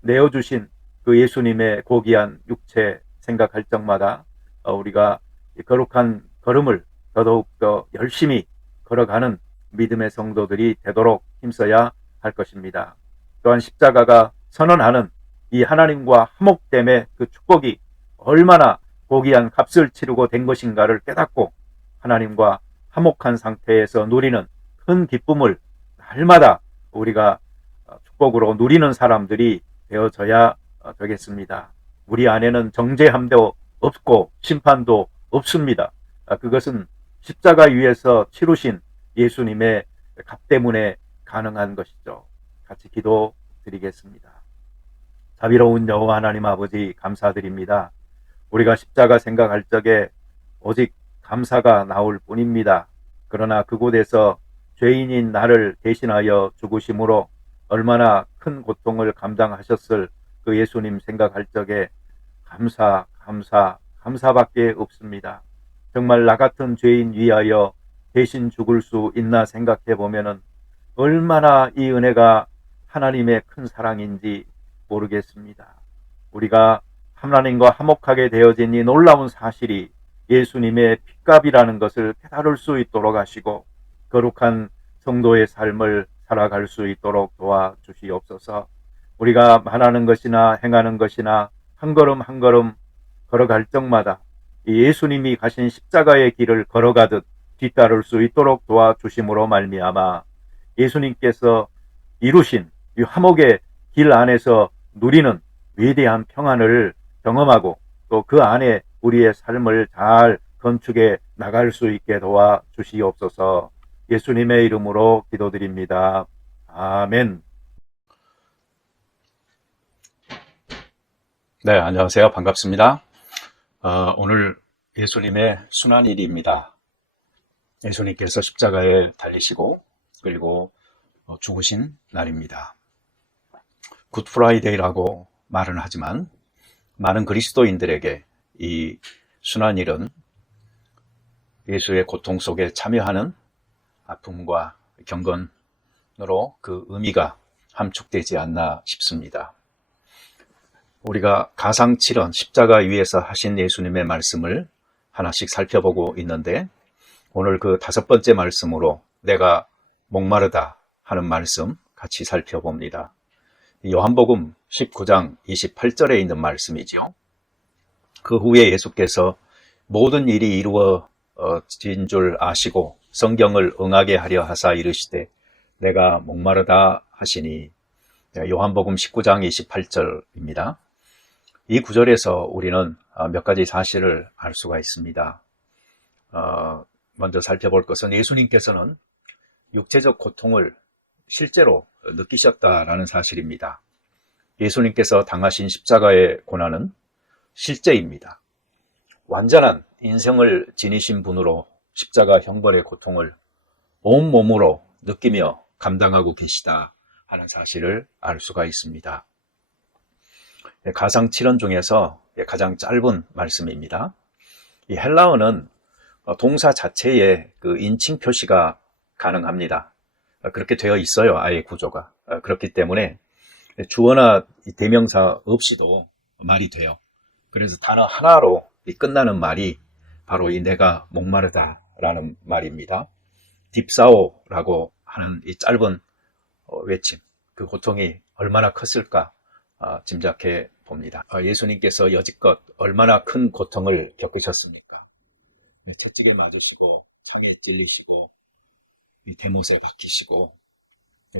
내어주신 그 예수님의 고귀한 육체 생각할 적마다 우리가 거룩한 걸음을 더더욱더 열심히 걸어가는 믿음의 성도들이 되도록 힘써야 할 것입니다. 또한 십자가가 선언하는 이 하나님과 화목됨의 그 축복이 얼마나 고귀한 값을 치르고 된 것인가를 깨닫고 하나님과 화목한 상태에서 누리는 큰 기쁨을 날마다 우리가 축복으로 누리는 사람들이 되어져야 되겠습니다. 우리 안에는 정죄함도 없고 심판도 없습니다. 그것은 십자가 위에서 치르신 예수님의 값 때문에 가능한 것이죠. 같이 기도드리겠습니다. 자비로운 여호와 하나님 아버지 감사드립니다. 우리가 십자가 생각할 적에 오직 감사가 나올 뿐입니다. 그러나 그곳에서 죄인인 나를 대신하여 죽으심으로 얼마나 큰 고통을 감당하셨을 그 예수님 생각할 적에 감사밖에 없습니다. 정말 나 같은 죄인 위하여 대신 죽을 수 있나 생각해 보면은 얼마나 이 은혜가 하나님의 큰 사랑인지 모르겠습니다. 우리가 하나님과 화목하게 되어진 이 놀라운 사실이 예수님의 핏값이라는 것을 깨달을 수 있도록 하시고 거룩한 성도의 삶을 살아갈 수 있도록 도와주시옵소서. 우리가 말하는 것이나 행하는 것이나 한 걸음 한 걸음 걸어갈 적마다 예수님이 가신 십자가의 길을 걸어가듯 뒤따를 수 있도록 도와주심으로 말미암아 예수님께서 이루신 이 화목의 길 안에서 누리는 위대한 평안을 경험하고 또 그 안에 우리의 삶을 잘 건축해 나갈 수 있게 도와주시옵소서. 예수님의 이름으로 기도드립니다. 아멘. 네, 안녕하세요. 반갑습니다. 오늘 예수님의 순환일입니다. 예수님께서 십자가에 달리시고 그리고 죽으신 날입니다. 굿프라이데이라고 말은 하지만 많은 그리스도인들에게 이 순환일은 예수의 고통 속에 참여하는 아픔과 경건으로 그 의미가 함축되지 않나 싶습니다. 우리가 가상칠언 십자가 위에서 하신 예수님의 말씀을 하나씩 살펴보고 있는데 오늘 그 5번째 말씀으로 내가 목마르다 하는 말씀 같이 살펴봅니다. 요한복음 19장 28절에 있는 말씀이죠. 그 후에 예수께서 모든 일이 이루어진 줄 아시고 성경을 응하게 하려 하사 이르시되 내가 목마르다 하시니, 요한복음 19장 28절입니다. 이 구절에서 우리는 몇 가지 사실을 알 수가 있습니다. 먼저 살펴볼 것은 예수님께서는 육체적 고통을 실제로 느끼셨다라는 사실입니다. 예수님께서 당하신 십자가의 고난은 실제입니다. 완전한 인생을 지니신 분으로 십자가 형벌의 고통을 온몸으로 느끼며 감당하고 계시다 하는 사실을 알 수가 있습니다. 가상칠언 중에서 가장 짧은 말씀입니다. 이 헬라어는 동사 자체에 그 인칭 표시가 가능합니다. 그렇게 되어 있어요. 아예 구조가. 그렇기 때문에 주어나 대명사 없이도 말이 돼요. 그래서 단어 하나로 끝나는 말이 바로 이 내가 목마르다라는 말입니다. 딥사오라고 하는 이 짧은 외침, 그 고통이 얼마나 컸을까 짐작해 봅니다. 예수님께서 여지껏 얼마나 큰 고통을 겪으셨습니까? 채찍에 맞으시고 창에 찔리시고 대못에 박히시고,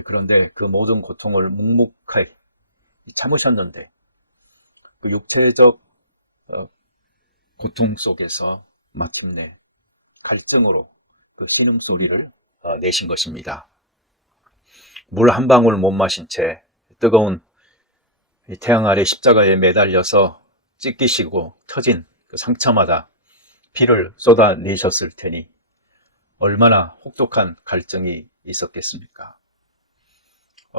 그런데 그 모든 고통을 묵묵하게 참으셨는데 그 육체적 고통 속에서 마침내 갈증으로 그 신음소리를 내신 것입니다. 물 한 방울 못 마신 채 뜨거운 태양 아래 십자가에 매달려서 찢기시고 터진 그 상처마다 피를 쏟아내셨을 테니 얼마나 혹독한 갈증이 있었겠습니까?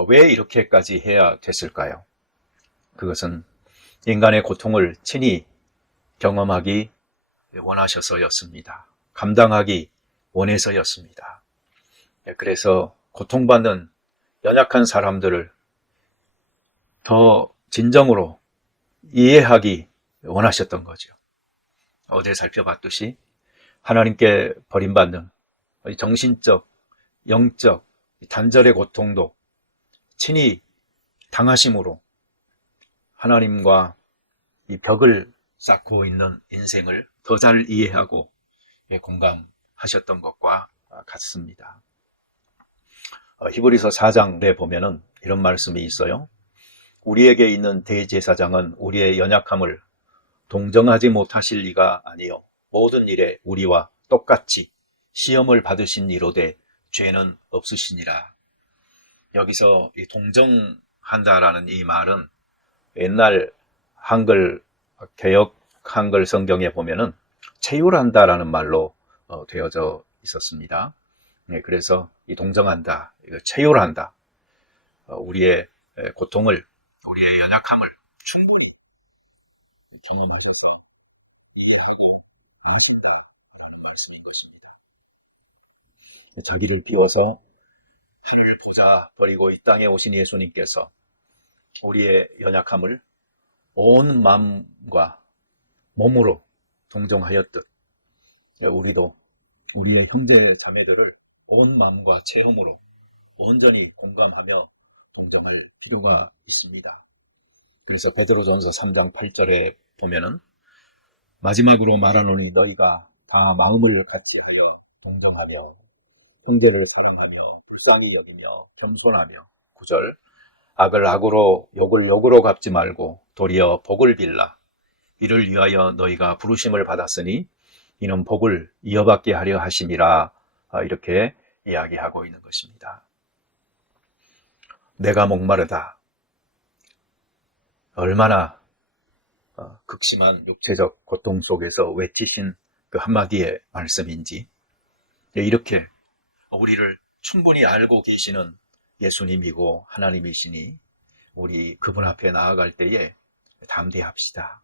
왜 이렇게까지 해야 됐을까요? 그것은 인간의 고통을 친히 경험하기 원하셔서였습니다. 감당하기 원해서였습니다. 그래서 고통받는 연약한 사람들을 더 진정으로 이해하기 원하셨던 거죠. 어제 살펴봤듯이 하나님께 버림받는 정신적, 영적, 단절의 고통도 친히 당하심으로 하나님과 이 벽을 쌓고 있는 인생을 더 잘 이해하고 공감하셨던 것과 같습니다. 히브리서 4장에 보면은 이런 말씀이 있어요. 우리에게 있는 대제사장은 우리의 연약함을 동정하지 못하실 리가 아니요 모든 일에 우리와 똑같이 시험을 받으신 이로되 죄는 없으시니라. 여기서 이 동정한다라는 이 말은 옛날 한글 개역 한글 성경에 보면은 체휼한다라는 말로 되어져 있었습니다. 그래서 이 동정한다, 체휼한다, 우리의 고통을, 우리의 연약함을 충분히 경험하려고 이해하고 안다라는 말씀인 것입니다. 자기를 비워서 하늘 보좌 버리고 이 땅에 오신 예수님께서 우리의 연약함을 온 마음과 몸으로 동정하였듯 우리도 우리의 형제 자매들을 온 마음과 체험으로 온전히 공감하며 동정할 필요가 있습니다. 그래서 베드로전서 3장 8절에 보면은 마지막으로 말하노니 너희가 다 마음을 같이하여 동정하며 형제를 사랑하며 불쌍히 여기며 겸손하며 9절 악을 악으로 욕을 욕으로 갚지 말고 도리어 복을 빌라 이를 위하여 너희가 부르심을 받았으니 이는 복을 이어받게 하려 하심이라 이렇게 이야기하고 있는 것입니다. 내가 목마르다. 얼마나 극심한 육체적 고통 속에서 외치신 그 한마디의 말씀인지 이렇게 우리를 충분히 알고 계시는 예수님이고 하나님이시니 우리 그분 앞에 나아갈 때에 담대합시다.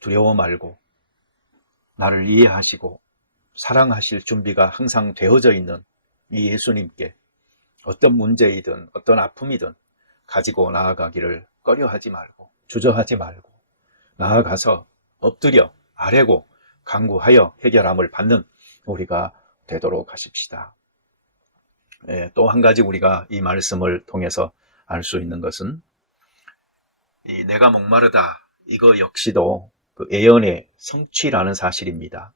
두려워 말고 나를 이해하시고 사랑하실 준비가 항상 되어져 있는 이 예수님께 어떤 문제이든 어떤 아픔이든 가지고 나아가기를 꺼려하지 말고 주저하지 말고 나아가서 엎드려 아뢰고 간구하여 해결함을 받는 우리가 되도록 하십시다. 또 한 가지 우리가 이 말씀을 통해서 알 수 있는 것은 이 내가 목마르다 이거 역시도 그 예언의 성취라는 사실입니다.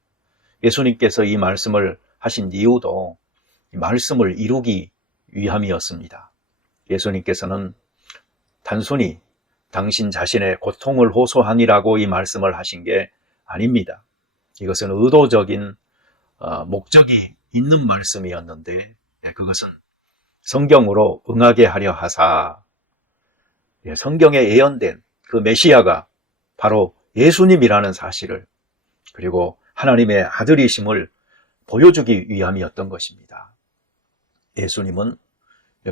예수님께서 이 말씀을 하신 이유도 이 말씀을 이루기 위함이었습니다. 예수님께서는 단순히 당신 자신의 고통을 호소하니라고 이 말씀을 하신 게 아닙니다. 이것은 의도적인 목적이 있는 말씀이었는데 그것은 성경으로 응하게 하려 하사 성경에 예언된 그 메시아가 바로 예수님이라는 사실을 그리고 하나님의 아들이심을 보여주기 위함이었던 것입니다. 예수님은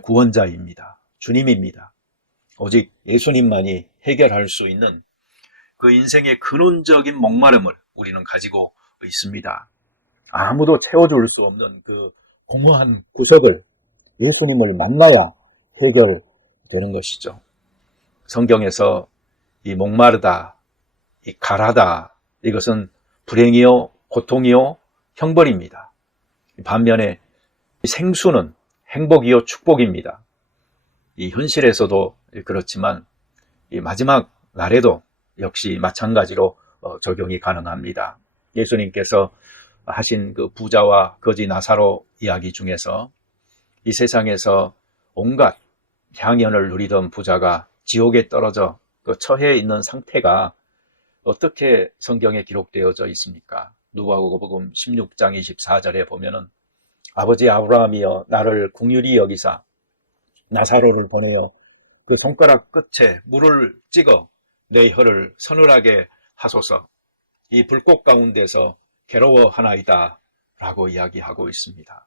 구원자입니다. 주님입니다. 오직 예수님만이 해결할 수 있는 그 인생의 근원적인 목마름을 우리는 가지고 있습니다. 아무도 채워줄 수 없는 그 공허한 구석을 예수님을 만나야 해결되는 것이죠. 성경에서 이 목마르다, 이 가라다 이것은 불행이요, 고통이요, 형벌입니다. 반면에 생수는 행복이요, 축복입니다. 이 현실에서도 그렇지만 이 마지막 날에도 역시 마찬가지로 적용이 가능합니다. 예수님께서 하신 그 부자와 거지 나사로 이야기 중에서 이 세상에서 온갖 향연을 누리던 부자가 지옥에 떨어져 그 처해에 있는 상태가 어떻게 성경에 기록되어져 있습니까? 누가복음 16장 24절에 보면은 아버지 아브라함이여 나를 긍휼히 여기사 나사로를 보내어 그 손가락 끝에 물을 찍어 내 혀를 서늘하게 하소서 이 불꽃 가운데서 괴로워하나이다 라고 이야기하고 있습니다.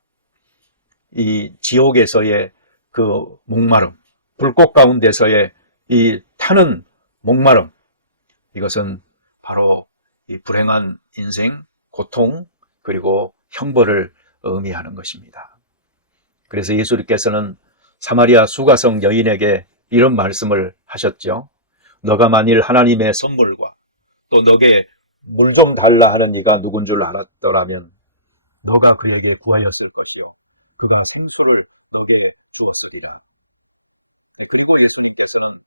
이 지옥에서의 그 목마름, 불꽃 가운데서의 이 타는 목마름 이것은 바로 이 불행한 인생, 고통 그리고 형벌을 의미하는 것입니다. 그래서 예수님께서는 사마리아 수가성 여인에게 이런 말씀을 하셨죠. 너가 만일 하나님의 선물과 또 너게 물 좀 달라 하는 이가 누군 줄 알았더라면 너가 그에게 구하였을 것이요 그가 생수를 너게 주었으리라. 그리고 예수님께서는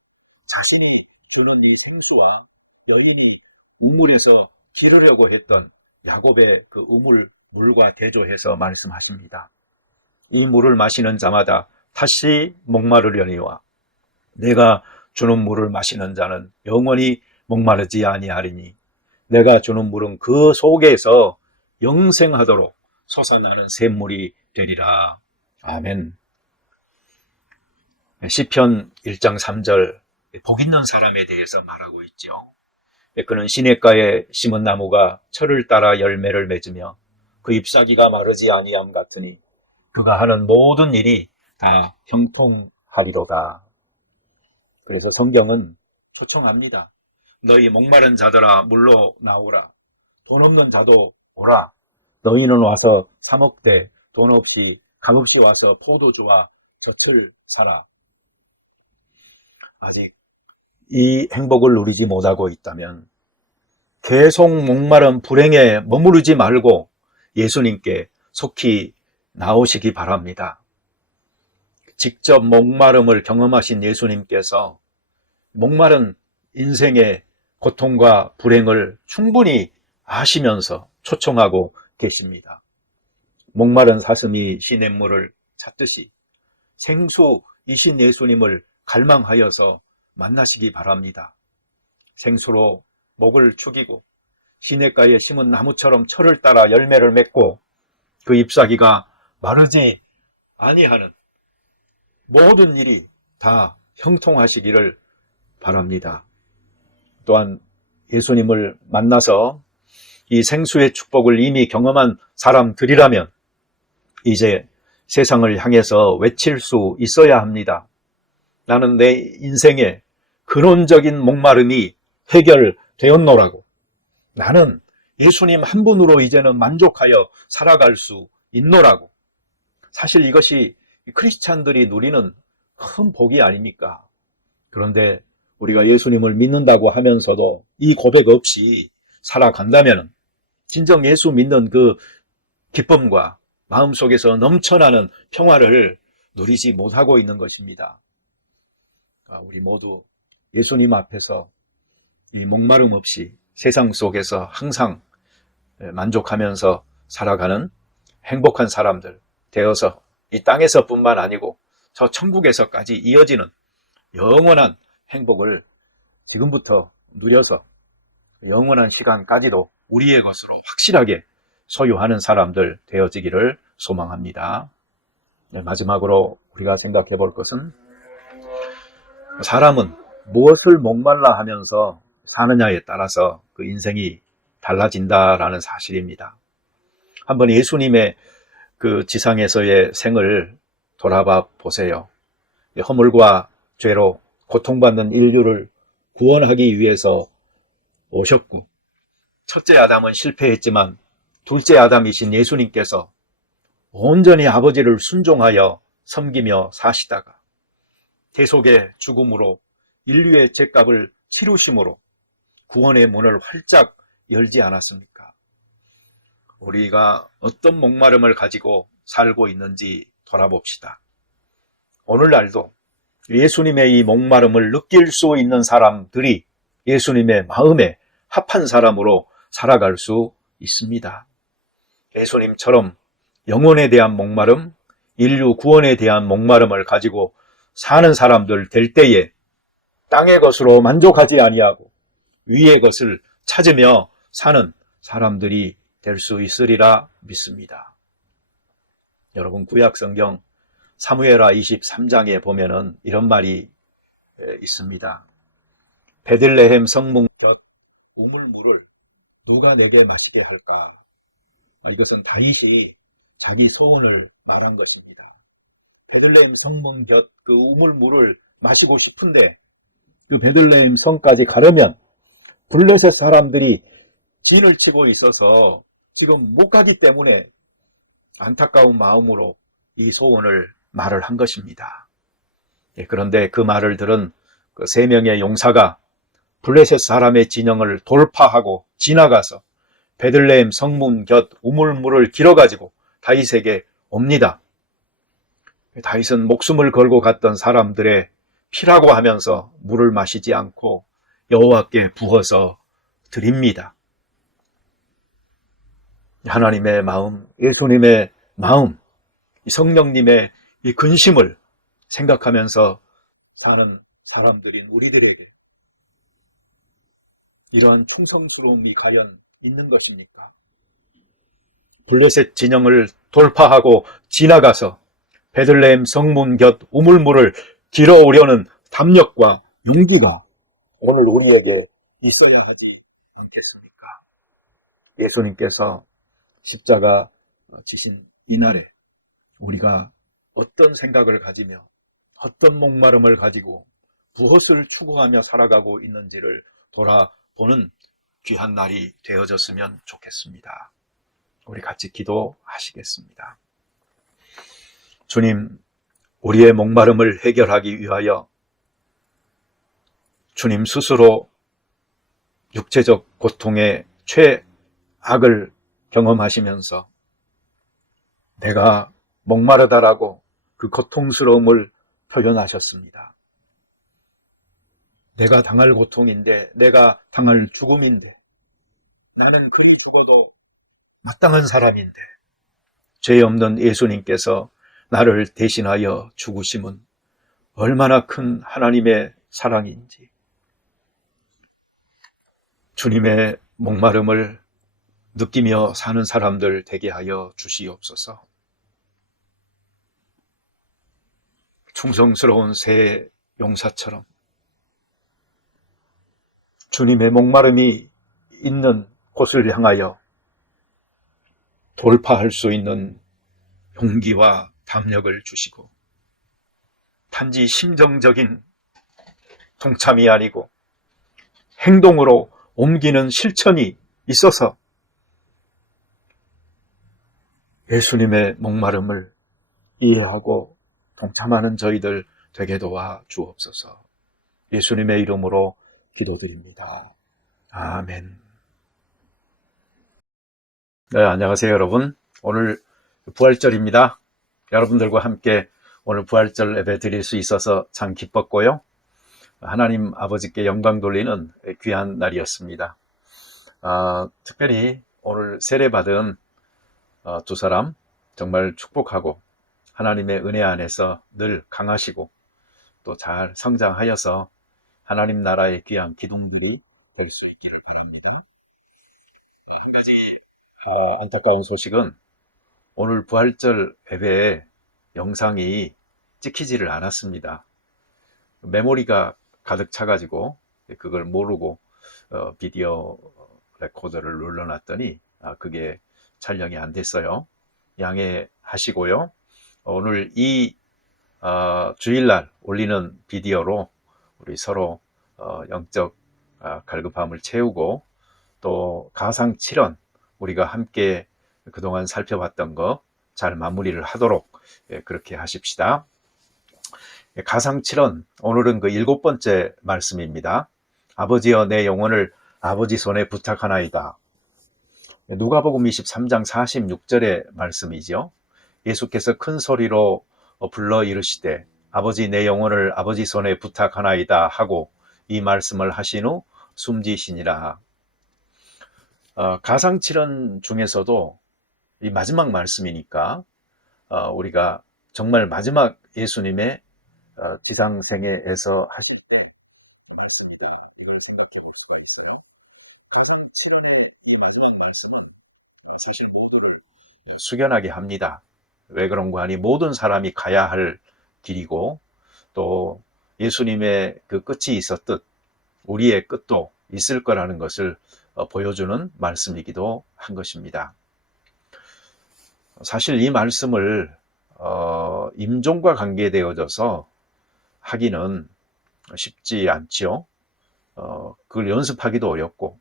자신이 주는 이 생수와 여인이 우물에서 기르려고 했던 야곱의 그 우물 물과 대조해서 말씀하십니다. 이 물을 마시는 자마다 다시 목마르려니와 내가 주는 물을 마시는 자는 영원히 목마르지 아니하리니 내가 주는 물은 그 속에서 영생하도록 솟아나는 샘물이 되리라. 아멘. 시편 1장 3절 복 있는 사람에 대해서 말하고 있죠. 그는 시냇가에 심은 나무가 철을 따라 열매를 맺으며 그 잎사귀가 마르지 아니함 같으니 그가 하는 모든 일이 다 형통하리로다. 그래서 성경은 초청합니다. 너희 목마른 자들아 물로 나오라. 돈 없는 자도 오라. 너희는 와서 사 먹되 돈 없이 값없이 와서 포도주와 젖을 사라. 아직 이 행복을 누리지 못하고 있다면 계속 목마른 불행에 머무르지 말고 예수님께 속히 나오시기 바랍니다. 직접 목마름을 경험하신 예수님께서 목마른 인생의 고통과 불행을 충분히 아시면서 초청하고 계십니다. 목마른 사슴이 시냇물을 찾듯이 생수이신 예수님을 갈망하여서 만나시기 바랍니다. 생수로 목을 축이고 시냇가에 심은 나무처럼 철을 따라 열매를 맺고 그 잎사귀가 마르지 아니하는 모든 일이 다 형통하시기를 바랍니다. 또한 예수님을 만나서 이 생수의 축복을 이미 경험한 사람들이라면 이제 세상을 향해서 외칠 수 있어야 합니다. 나는 내 인생의 근원적인 목마름이 해결되었노라고. 나는 예수님 한 분으로 이제는 만족하여 살아갈 수 있노라고. 사실 이것이 크리스찬들이 누리는 큰 복이 아닙니까? 그런데 우리가 예수님을 믿는다고 하면서도 이 고백 없이 살아간다면 진정 예수 믿는 그 기쁨과 마음속에서 넘쳐나는 평화를 누리지 못하고 있는 것입니다. 우리 모두 예수님 앞에서 이 목마름 없이 세상 속에서 항상 만족하면서 살아가는 행복한 사람들 되어서 이 땅에서뿐만 아니고 저 천국에서까지 이어지는 영원한 행복을 지금부터 누려서 영원한 시간까지도 우리의 것으로 확실하게 소유하는 사람들 되어지기를 소망합니다. 마지막으로 우리가 생각해 볼 것은 사람은 무엇을 목말라 하면서 사느냐에 따라서 그 인생이 달라진다라는 사실입니다. 한번 예수님의 그 지상에서의 생을 돌아봐 보세요. 허물과 죄로 고통받는 인류를 구원하기 위해서 오셨고 첫째 아담은 실패했지만 둘째 아담이신 예수님께서 온전히 아버지를 순종하여 섬기며 사시다가 대속의 죽음으로 인류의 죄값을 치루심으로 구원의 문을 활짝 열지 않았습니까? 우리가 어떤 목마름을 가지고 살고 있는지 돌아봅시다. 오늘날도 예수님의 이 목마름을 느낄 수 있는 사람들이 예수님의 마음에 합한 사람으로 살아갈 수 있습니다. 예수님처럼 영혼에 대한 목마름, 인류 구원에 대한 목마름을 가지고 사는 사람들 될 때에 땅의 것으로 만족하지 아니하고 위의 것을 찾으며 사는 사람들이 될 수 있으리라 믿습니다. 여러분 구약 성경 사무엘하 23장에 보면은 이런 말이 있습니다. 베들레헴 성문 곁 우물물을 누가 내게 마시게 할까? 이것은 다윗이 자기 소원을 말한 것입니다. 베들레헴 성문 곁 그 우물물을 마시고 싶은데 그 베들레헴 성까지 가려면 블레셋 사람들이 진을 치고 있어서 지금 못 가기 때문에 안타까운 마음으로 이 소원을 말을 한 것입니다. 그런데 그 말을 들은 그 3명의 용사가 블레셋 사람의 진영을 돌파하고 지나가서 베들레헴 성문 곁 우물물을 길어가지고 다윗에게 옵니다. 다윗은 목숨을 걸고 갔던 사람들의 피라고 하면서 물을 마시지 않고 여호와께 부어서 드립니다. 하나님의 마음, 예수님의 마음, 성령님의 이 근심을 생각하면서 사는 사람들인 우리들에게 이러한 충성스러움이 과연 있는 것입니까? 블레셋 진영을 돌파하고 지나가서 베들레헴 성문 곁 우물물을 길어오려는 담력과 용기가 오늘 우리에게 있어야 하지 않겠습니까? 예수님께서 십자가 지신 이날에 우리가 어떤 생각을 가지며 어떤 목마름을 가지고 무엇을 추구하며 살아가고 있는지를 돌아보는 귀한 날이 되어졌으면 좋겠습니다. 우리 같이 기도하시겠습니다. 주님, 우리의 목마름을 해결하기 위하여 주님 스스로 육체적 고통의 최악을 경험하시면서 내가 목마르다라고 그 고통스러움을 표현하셨습니다. 내가 당할 고통인데, 내가 당할 죽음인데, 나는 그리 죽어도 마땅한 사람인데, 죄 없는 예수님께서 나를 대신하여 죽으심은 얼마나 큰 하나님의 사랑인지, 주님의 목마름을 느끼며 사는 사람들 되게 하여 주시옵소서. 충성스러운 새 용사처럼 주님의 목마름이 있는 곳을 향하여 돌파할 수 있는 용기와 담력을 주시고, 단지 심정적인 동참이 아니고 행동으로 옮기는 실천이 있어서 예수님의 목마름을 이해하고 동참하는 저희들 되게 도와 주옵소서. 예수님의 이름으로 기도드립니다. 아멘. 네, 안녕하세요 여러분. 오늘 부활절입니다. 여러분들과 함께 오늘 부활절 예배 드릴 수 있어서 참 기뻤고요. 하나님 아버지께 영광 돌리는 귀한 날이었습니다. 특별히 오늘 세례받은 두 사람 정말 축복하고 하나님의 은혜 안에서 늘 강하시고 또 잘 성장하여서 하나님 나라의 귀한 기둥들이 될 수 있기를 바랍니다. 안타까운 소식은 오늘 부활절 예배에 영상이 찍히지를 않았습니다. 메모리가 가득 차가지고 그걸 모르고 비디오 레코더를 눌러놨더니 그게 촬영이 안 됐어요. 양해하시고요. 오늘 이 주일날 올리는 비디오로 우리 서로 영적 갈급함을 채우고 또 가상 7원 우리가 함께 그동안 살펴봤던 거 잘 마무리를 하도록 그렇게 하십시다. 가상 7원 오늘은 그 7번째 말씀입니다. 아버지여 내 영혼을 아버지 손에 부탁하나이다. 누가복음 23장 46절의 말씀이죠. 예수께서 큰 소리로 불러 이르시되 아버지 내 영혼을 아버지 손에 부탁하나이다 하고 이 말씀을 하신 후 숨지시니라. 가상 7원 중에서도 이 마지막 말씀이니까 우리가 정말 마지막 예수님의 지상생애에서 하실 때 가상 7원의 이 마지막 말씀은 사실 모두를 숙연하게 합니다. 왜 그런가 하니 모든 사람이 가야 할 길이고 또 예수님의 그 끝이 있었듯 우리의 끝도 있을 거라는 것을 보여주는 말씀이기도 한 것입니다. 사실 이 말씀을 임종과 관계되어져서 하기는 쉽지 않지요. 그걸 연습하기도 어렵고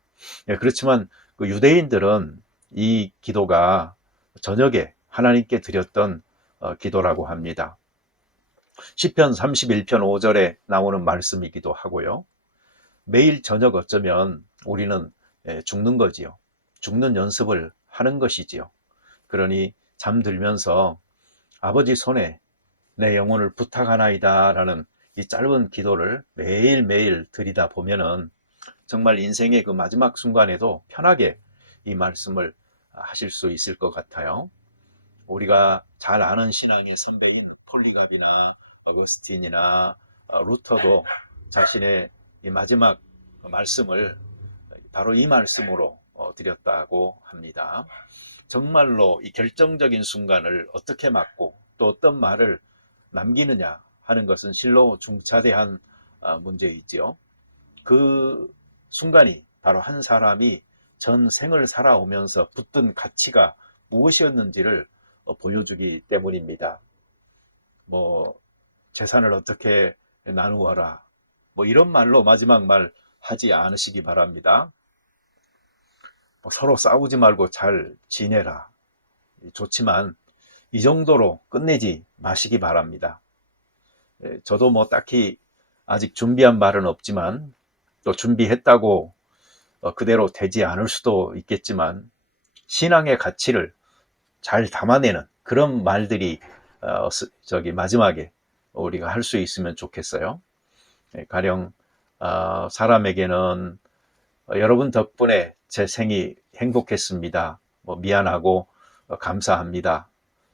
그렇지만 그 유대인들은 이 기도가 저녁에 하나님께 드렸던 기도라고 합니다. 시편 31편 5절에 나오는 말씀이기도 하고요. 매일 저녁 어쩌면 우리는 죽는 거지요. 죽는 연습을 하는 것이지요. 그러니 잠들면서 아버지 손에 내 영혼을 부탁하나이다 라는 이 짧은 기도를 매일매일 드리다 보면은 정말 인생의 그 마지막 순간에도 편하게 이 말씀을 하실 수 있을 것 같아요. 우리가 잘 아는 신앙의 선배인 폴리갑이나 어거스틴이나 루터도 자신의 이 마지막 말씀을 바로 이 말씀으로 드렸다고 합니다. 정말로 이 결정적인 순간을 어떻게 맞고 또 어떤 말을 남기느냐 하는 것은 실로 중차대한 문제이지요. 그 순간이 바로 한 사람이 전생을 살아오면서 붙든 가치가 무엇이었는지를 보여주기 때문입니다. 뭐 재산을 어떻게 나누어라 뭐 이런 말로 마지막 말 하지 않으시기 바랍니다. 서로 싸우지 말고 잘 지내라 좋지만 이 정도로 끝내지 마시기 바랍니다. 저도 뭐 딱히 아직 준비한 말은 없지만, 또 준비했다고 그대로 되지 않을 수도 있겠지만, 신앙의 가치를 잘 담아내는 그런 말들이 마지막에 우리가 할 수 있으면 좋겠어요. 가령 사람에게는 여러분 덕분에 제 생이 행복했습니다. 뭐 미안하고 감사합니다.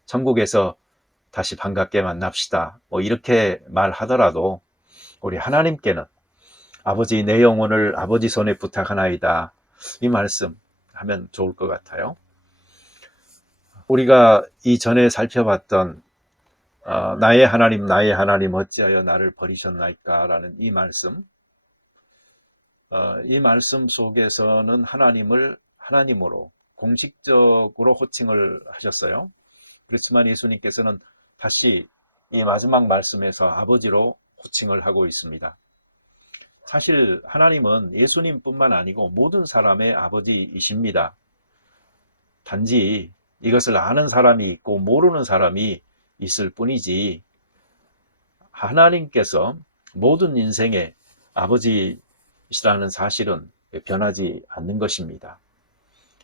천국에서 다시 반갑게 만납시다. 뭐 이렇게 말하더라도 우리 하나님께는 아버지 내 영혼을 아버지 손에 부탁하나이다. 이 말씀 하면 좋을 것 같아요. 우리가 이전에 살펴봤던 나의 하나님 어찌하여 나를 버리셨나이까 라는 이 말씀 속에서는 하나님을 하나님으로 공식적으로 호칭을 하셨어요. 그렇지만 예수님께서는 다시 이 마지막 말씀에서 아버지로 호칭을 하고 있습니다. 사실 하나님은 예수님뿐만 아니고 모든 사람의 아버지이십니다. 단지 이것을 아는 사람이 있고 모르는 사람이 있을 뿐이지, 하나님께서 모든 인생의 아버지시라는 사실은 변하지 않는 것입니다.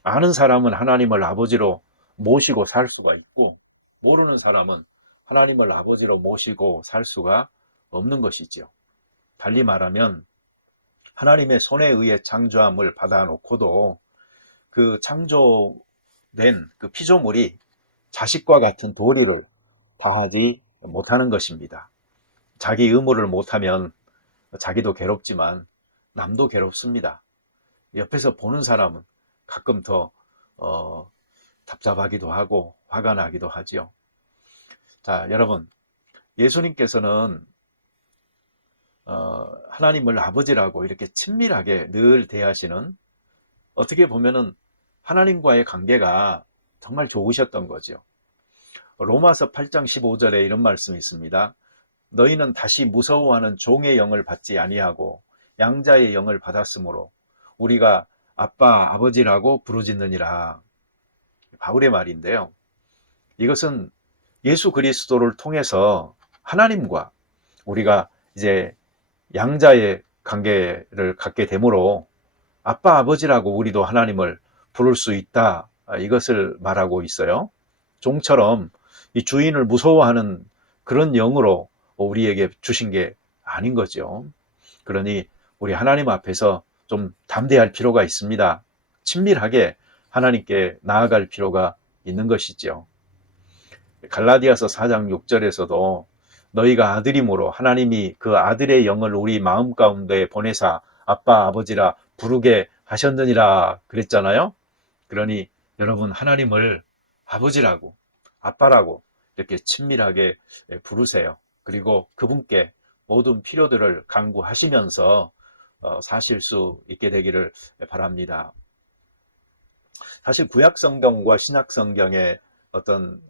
아는 사람은 하나님을 아버지로 모시고 살 수가 있고, 모르는 사람은 하나님을 아버지로 모시고 살 수가 없는 것이죠. 달리 말하면 하나님의 손에 의해 창조함을 받아놓고도 그 창조된 그 피조물이 자식과 같은 도리를 다하지 못하는 것입니다. 자기 의무를 못하면 자기도 괴롭지만 남도 괴롭습니다. 옆에서 보는 사람은 가끔 더 답답하기도 하고 화가 나기도 하지요. 자, 여러분, 예수님께서는 하나님을 아버지라고 이렇게 친밀하게 늘 대하시는, 어떻게 보면은 하나님과의 관계가 정말 좋으셨던 거죠. 로마서 8장 15절에 이런 말씀이 있습니다. 너희는 다시 무서워하는 종의 영을 받지 아니하고 양자의 영을 받았으므로 우리가 아빠, 아버지라고 부르짖느니라. 바울의 말인데요. 이것은 예수 그리스도를 통해서 하나님과 우리가 이제 양자의 관계를 갖게 되므로 아빠, 아버지라고 우리도 하나님을 부를 수 있다. 이것을 말하고 있어요. 종처럼 이 주인을 무서워하는 그런 영으로 우리에게 주신 게 아닌 거죠. 그러니 우리 하나님 앞에서 좀 담대할 필요가 있습니다. 친밀하게 하나님께 나아갈 필요가 있는 것이죠. 갈라디아서 4장 6절에서도 너희가 아들이므로 하나님이 그 아들의 영을 우리 마음 가운데 보내사 아빠, 아버지라 부르게 하셨느니라 그랬잖아요. 그러니 여러분, 하나님을 아버지라고, 아빠라고 이렇게 친밀하게 부르세요. 그리고 그분께 모든 필요들을 간구하시면서 사실 수 있게 되기를 바랍니다. 사실 구약 성경과 신약 성경의 어떤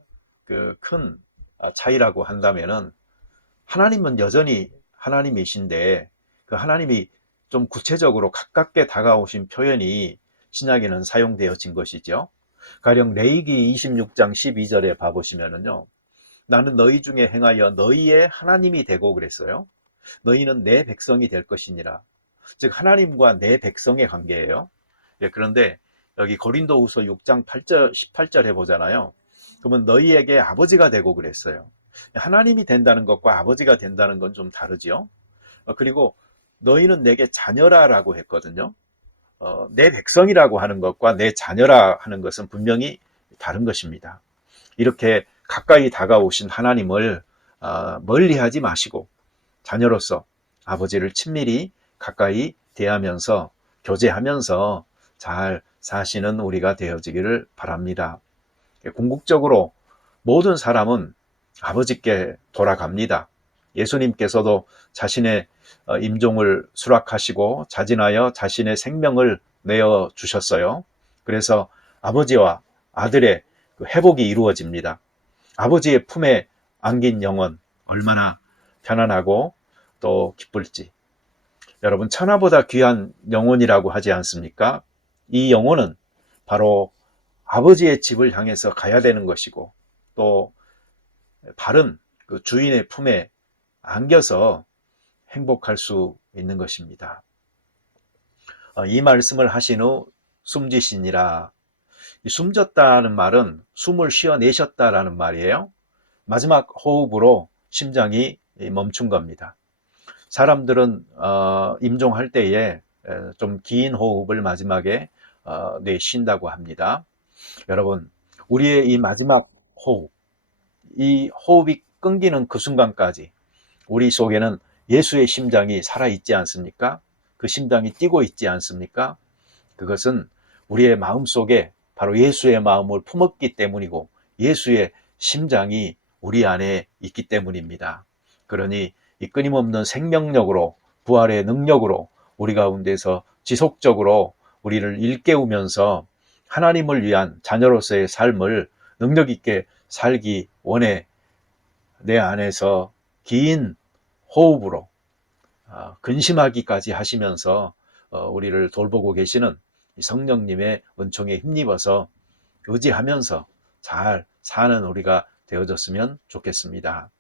그 큰 차이라고 한다면은, 하나님은 여전히 하나님이신데 그 하나님이 좀 구체적으로 가깝게 다가오신 표현이 신약에는 사용되어진 것이죠. 가령 레위기 26장 12절에 봐보시면은요, 나는 너희 중에 행하여 너희의 하나님이 되고 그랬어요. 너희는 내 백성이 될 것이니라. 즉 하나님과 내 백성의 관계예요. 그런데 여기 고린도후서 6장 8절 18절에 보잖아요. 그러면 너희에게 아버지가 되고 그랬어요. 하나님이 된다는 것과 아버지가 된다는 건 좀 다르죠. 그리고 너희는 내게 자녀라라고 했거든요. 내 백성이라고 하는 것과 내 자녀라 하는 것은 분명히 다른 것입니다. 이렇게 가까이 다가오신 하나님을 멀리하지 마시고 자녀로서 아버지를 친밀히 가까이 대하면서 교제하면서 잘 사시는 우리가 되어지기를 바랍니다. 궁극적으로 모든 사람은 아버지께 돌아갑니다. 예수님께서도 자신의 임종을 수락하시고 자진하여 자신의 생명을 내어 주셨어요. 그래서 아버지와 아들의 회복이 이루어집니다. 아버지의 품에 안긴 영혼 얼마나 편안하고 또 기쁠지. 여러분, 천하보다 귀한 영혼이라고 하지 않습니까? 이 영혼은 바로 아버지의 집을 향해서 가야 되는 것이고, 또 바른 그 주인의 품에 안겨서 행복할 수 있는 것입니다. 이 말씀을 하신 후 숨지시니라. 숨졌다는 말은 숨을 쉬어내셨다라는 말이에요. 마지막 호흡으로 심장이 멈춘 겁니다. 사람들은 임종할 때에 좀 긴 호흡을 마지막에 내쉰다고 합니다. 여러분, 우리의 이 마지막 호흡, 이 호흡이 끊기는 그 순간까지 우리 속에는 예수의 심장이 살아있지 않습니까? 그 심장이 뛰고 있지 않습니까? 그것은 우리의 마음 속에 바로 예수의 마음을 품었기 때문이고 예수의 심장이 우리 안에 있기 때문입니다. 그러니 이 끊임없는 생명력으로 부활의 능력으로 우리 가운데서 지속적으로 우리를 일깨우면서 하나님을 위한 자녀로서의 삶을 능력 있게 살기 원해 내 안에서 긴 호흡으로 근심하기까지 하시면서 우리를 돌보고 계시는 성령님의 은총에 힘입어서 의지하면서 잘 사는 우리가 되어졌으면 좋겠습니다.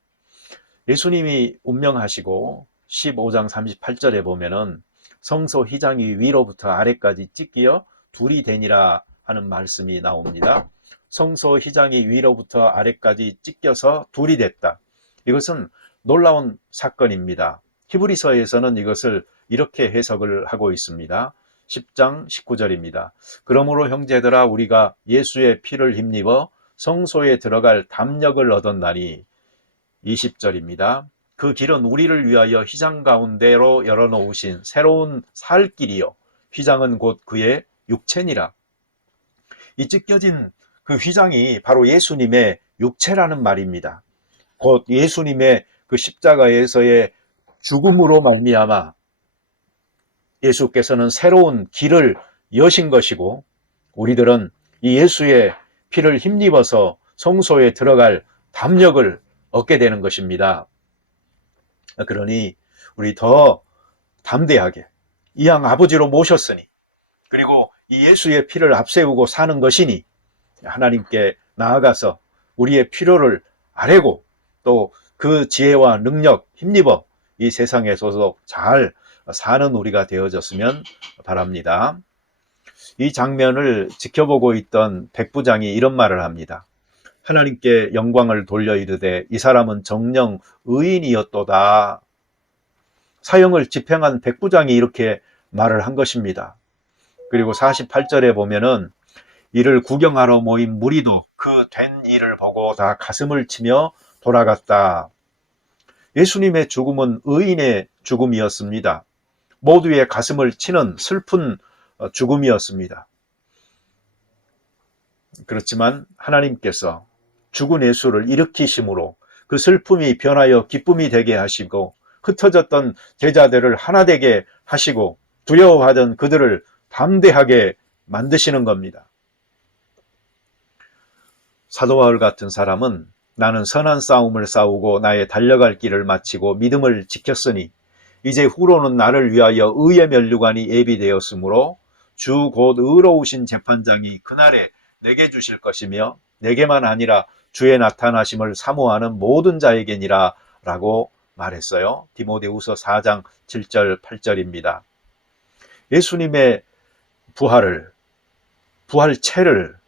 예수님이 운명하시고 15장 38절에 보면은 성소 휘장이 위로부터 아래까지 찢기어 둘이 되니라 하는 말씀이 나옵니다. 성소 휘장이 위로부터 아래까지 찢겨서 둘이 됐다. 이것은 놀라운 사건입니다. 히브리서에서는 이것을 이렇게 해석을 하고 있습니다. 10장 19절입니다. 그러므로 형제들아 우리가 예수의 피를 힘입어 성소에 들어갈 담력을 얻었나니 20절입니다. 그 길은 우리를 위하여 휘장 가운데로 열어놓으신 새로운 살 길이요 휘장은 곧 그의 육체니라. 이 찢겨진 그 휘장이 바로 예수님의 육체라는 말입니다. 곧 예수님의 그 십자가에서의 죽음으로 말미암아 예수께서는 새로운 길을 여신 것이고 우리들은 이 예수의 피를 힘입어서 성소에 들어갈 담력을 얻게 되는 것입니다. 그러니 우리 더 담대하게 이왕 아버지로 모셨으니 그리고 이 예수의 피를 앞세우고 사는 것이니 하나님께 나아가서 우리의 필요를 아뢰고 또 그 지혜와 능력 힘입어 이 세상에서도 잘 사는 우리가 되어졌으면 바랍니다. 이 장면을 지켜보고 있던 백부장이 이런 말을 합니다. 하나님께 영광을 돌려 이르되 이 사람은 정녕 의인이었도다. 사형을 집행한 백부장이 이렇게 말을 한 것입니다. 그리고 48절에 보면은 이를 구경하러 모인 무리도 그 된 일을 보고 다 가슴을 치며 돌아갔다. 예수님의 죽음은 의인의 죽음이었습니다. 모두의 가슴을 치는 슬픈 죽음이었습니다. 그렇지만 하나님께서 죽은 예수를 일으키심으로 그 슬픔이 변하여 기쁨이 되게 하시고 흩어졌던 제자들을 하나 되게 하시고 두려워하던 그들을 담대하게 만드시는 겁니다. 사도 바울 같은 사람은 나는 선한 싸움을 싸우고 나의 달려갈 길을 마치고 믿음을 지켰으니 이제 후로는 나를 위하여 의의 면류관이 예비되었으므로 주 곧 의로우신 재판장이 그날에 내게 주실 것이며 내게만 아니라 주의 나타나심을 사모하는 모든 자에게니라 라고 말했어요. 디모데후서 4장 7절 8절입니다. 예수님의 부활체를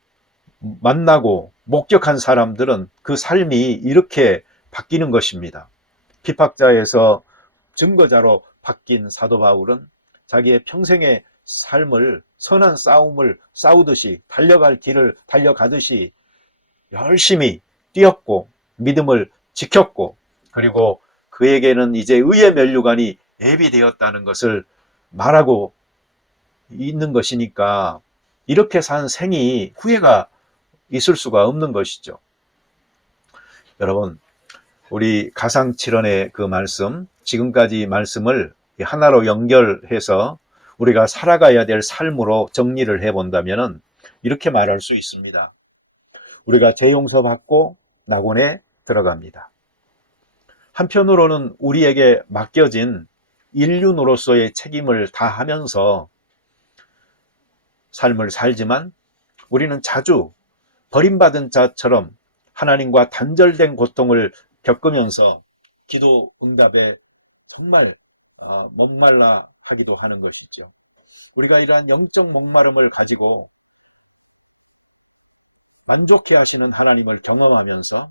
만나고 목격한 사람들은 그 삶이 이렇게 바뀌는 것입니다. 피박자에서 증거자로 바뀐 사도 바울은 자기의 평생의 삶을 선한 싸움을 싸우듯이 달려갈 길을 달려가듯이 열심히 뛰었고 믿음을 지켰고 그리고 그에게는 이제 의의 면류관이 예비되었다는 것을 말하고 있는 것이니까 이렇게 산 생이 후회가 있을 수가 없는 것이죠. 여러분, 우리 가상칠언의 그 말씀, 지금까지 말씀을 하나로 연결해서 우리가 살아가야 될 삶으로 정리를 해본다면 이렇게 말할 수 있습니다. 우리가 죄 용서받고 낙원에 들어갑니다. 한편으로는 우리에게 맡겨진 인륜으로서의 책임을 다하면서 삶을 살지만 우리는 자주 버림받은 자처럼 하나님과 단절된 고통을 겪으면서 기도 응답에 정말 목말라 하기도 하는 것이죠. 우리가 이러한 영적 목마름을 가지고 만족해 하시는 하나님을 경험하면서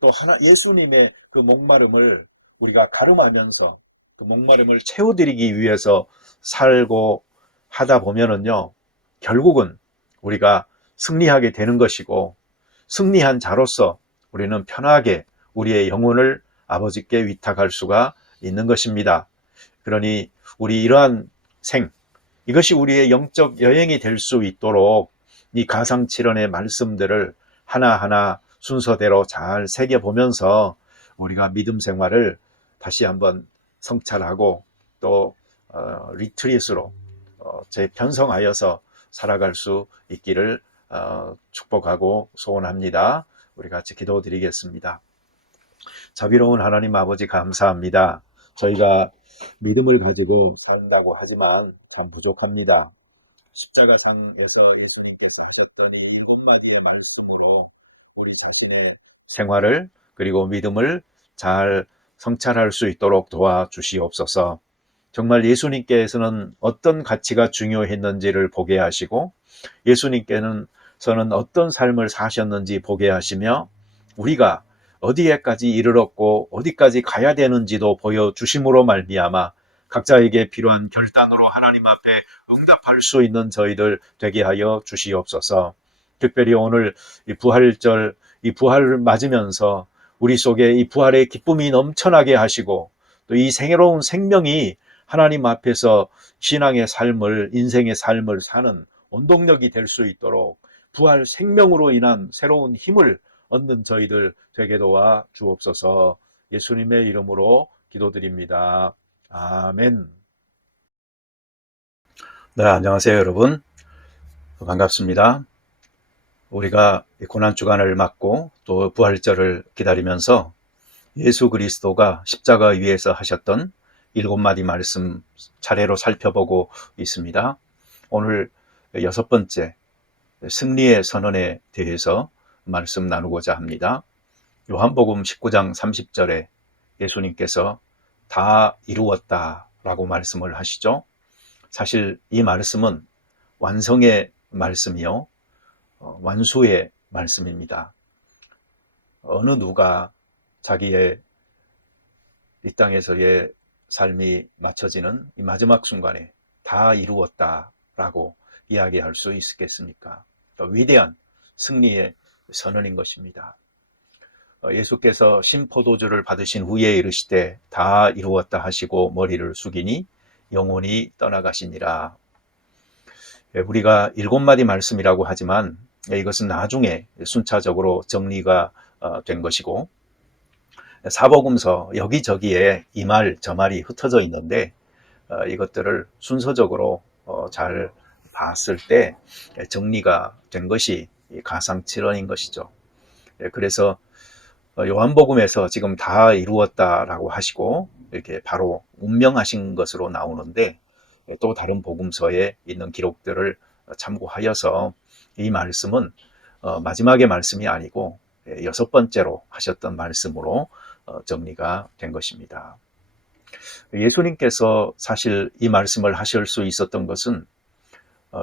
또 예수님의 그 목마름을 우리가 가름하면서 그 목마름을 채워드리기 위해서 살고 하다 보면은요, 결국은 우리가 승리하게 되는 것이고, 승리한 자로서 우리는 편하게 우리의 영혼을 아버지께 위탁할 수가 있는 것입니다. 그러니 우리 이러한 이것이 우리의 영적 여행이 될 수 있도록 이 가상칠언의 말씀들을 하나하나 순서대로 잘 새겨보면서 우리가 믿음 생활을 다시 한번 성찰하고 또 리트릿으로 재편성하여서 살아갈 수 있기를 축복하고 소원합니다. 우리 같이 기도드리겠습니다. 자비로운 하나님 아버지 감사합니다. 저희가 믿음을 가지고 산다고 하지만 참 부족합니다. 십자가상에서 예수님께서 하셨던 이 7마디의 말씀으로 우리 자신의 생활을 그리고 믿음을 잘 성찰할 수 있도록 도와주시옵소서. 정말 예수님께서는 어떤 가치가 중요했는지를 보게 하시고 예수님께서는 어떤 삶을 사셨는지 보게 하시며 우리가 어디에까지 이르렀고 어디까지 가야 되는지도 보여주심으로 말미암아 각자에게 필요한 결단으로 하나님 앞에 응답할 수 있는 저희들 되게 하여 주시옵소서. 특별히 오늘 이 부활절, 이 부활을 맞으면서 우리 속에 이 부활의 기쁨이 넘쳐나게 하시고 또 이 새로운 생명이 하나님 앞에서 신앙의 삶을, 인생의 삶을 사는 원동력이 될 수 있도록 부활 생명으로 인한 새로운 힘을 얻는 저희들 되게 도와 주옵소서. 예수님의 이름으로 기도드립니다. 아멘. 네, 안녕하세요, 여러분. 반갑습니다. 우리가 고난주간을 맞고 또 부활절을 기다리면서 예수 그리스도가 십자가 위에서 하셨던 7마디 말씀 차례로 살펴보고 있습니다. 오늘 6번째 승리의 선언에 대해서 말씀 나누고자 합니다. 요한복음 19장 30절에 예수님께서 다 이루었다 라고 말씀을 하시죠. 사실 이 말씀은 완성의 말씀이요, 완수의 말씀입니다. 어느 누가 자기의 이 땅에서의 삶이 마쳐지는 이 마지막 순간에 다 이루었다 라고 이야기할 수 있겠습니까? 위대한 승리의 선언인 것입니다. 예수께서 신포도주를 받으신 후에 이르시되 다 이루었다 하시고 머리를 숙이니 영혼이 떠나가시니라. 우리가 7마디 말씀이라고 하지만 이것은 나중에 순차적으로 정리가 된 것이고 사복음서 여기저기에 이 말 저 말이 흩어져 있는데 이것들을 순서적으로 잘 봤을 때 정리가 된 것이 가상칠언인 것이죠. 그래서 요한복음에서 지금 다 이루었다라고 하시고 이렇게 바로 운명하신 것으로 나오는데 또 다른 복음서에 있는 기록들을 참고하여서 이 말씀은 마지막의 말씀이 아니고 6번째로 하셨던 말씀으로 정리가 된 것입니다. 예수님께서 사실 이 말씀을 하실 수 있었던 것은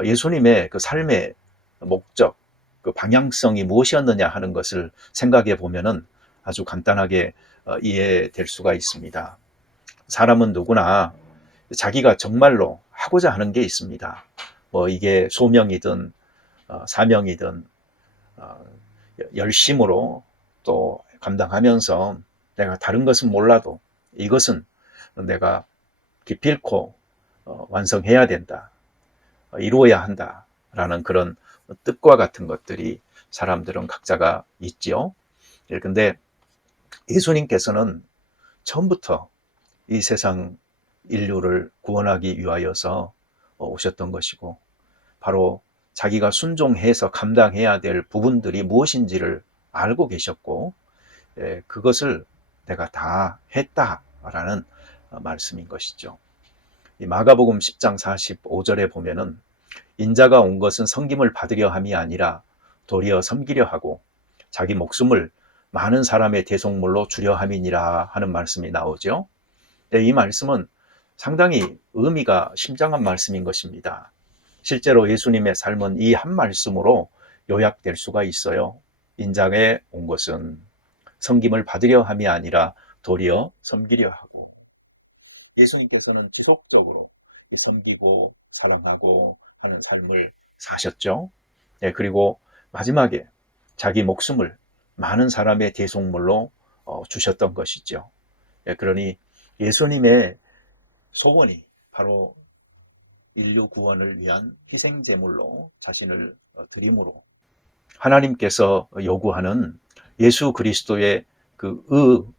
예수님의 그 삶의 목적, 그 방향성이 무엇이었느냐 하는 것을 생각해 보면은 아주 간단하게 이해될 수가 있습니다. 사람은 누구나 자기가 정말로 하고자 하는 게 있습니다. 뭐 이게 소명이든 사명이든 열심으로 또 감당하면서 내가 다른 것은 몰라도 이것은 내가 기필코 완성해야 된다, 이루어야 한다라는 그런 뜻과 같은 것들이 사람들은 각자가 있지요. 그런데 예수님께서는 처음부터 이 세상 인류를 구원하기 위하여서 오셨던 것이고 바로 자기가 순종해서 감당해야 될 부분들이 무엇인지를 알고 계셨고 그것을 내가 다 했다라는 말씀인 것이죠. 이 마가복음 10장 45절에 보면은 인자가 온 것은 섬김을 받으려 함이 아니라 도리어 섬기려 하고 자기 목숨을 많은 사람의 대속물로 주려 함이니라 하는 말씀이 나오죠. 이 말씀은 상당히 의미가 심장한 말씀인 것입니다. 실제로 예수님의 삶은 이 한 말씀으로 요약될 수가 있어요. 인자에 온 것은 섬김을 받으려 함이 아니라 도리어 섬기려 하고, 예수님께서는 지속적으로 섬기고 사랑하고 하는 삶을 사셨죠. 그리고 마지막에 자기 목숨을 많은 사람의 대속물로 주셨던 것이죠. 그러니 예수님의 소원이 바로 인류 구원을 위한 희생제물로 자신을 드림으로, 하나님께서 요구하는 예수 그리스도의 그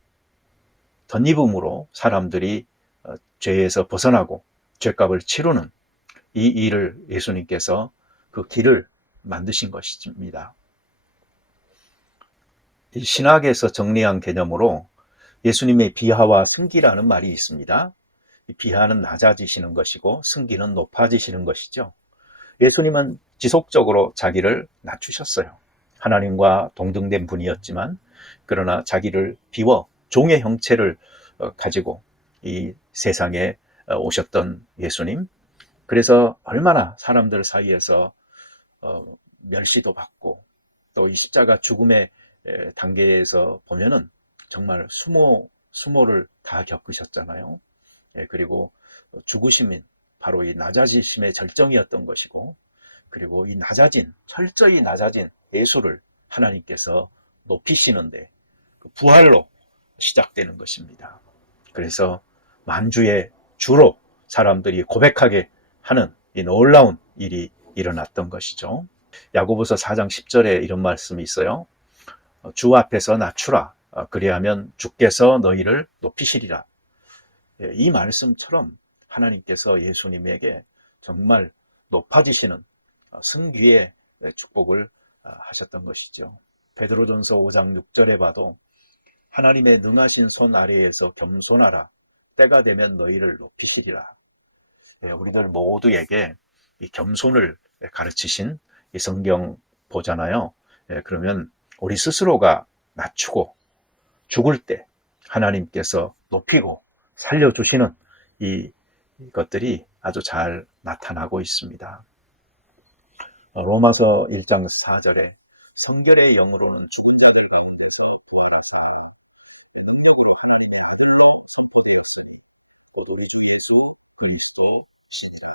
덧입음으로 사람들이 죄에서 벗어나고 죄값을 치르는 이 일을 예수님께서 그 길을 만드신 것입니다. 이 신학에서 정리한 개념으로 예수님의 비하와 승기라는 말이 있습니다. 비하는 낮아지시는 것이고 승기는 높아지시는 것이죠. 예수님은 지속적으로 자기를 낮추셨어요. 하나님과 동등된 분이었지만 그러나 자기를 비워 종의 형체를 가지고 이 세상에 오셨던 예수님. 그래서 얼마나 사람들 사이에서 멸시도 받고 또 이 십자가 죽음의 단계에서 보면은 정말 수모를 다 겪으셨잖아요. 그리고 죽으심은 바로 이 낮아지심의 절정이었던 것이고, 그리고 이 철저히 낮아진 예수를 하나님께서 높이시는데 그 부활로 시작되는 것입니다. 그래서 만주의 주로 사람들이 고백하게 하는 이 놀라운 일이 일어났던 것이죠. 야고보서 4장 10절에 이런 말씀이 있어요. 주 앞에서 낮추라. 그리하면 주께서 너희를 높이시리라. 이 말씀처럼 하나님께서 예수님에게 정말 높아지시는 승귀의 축복을 하셨던 것이죠. 베드로전서 5장 6절에 봐도 하나님의 능하신 손 아래에서 겸손하라. 때가 되면 너희를 높이시리라. 우리들 모두에게 이 겸손을 가르치신 이 성경 보잖아요. 그러면 우리 스스로가 낮추고 죽을 때 하나님께서 높이고 살려주시는 이것들이 아주 잘 나타나고 있습니다. 로마서 1장 4절에 성결의 영으로는 죽은 자들 가운데서 구원하사 능력으로 하나님의 아들로 선포되었으니 곧 우리 주 예수 그리스도시니라.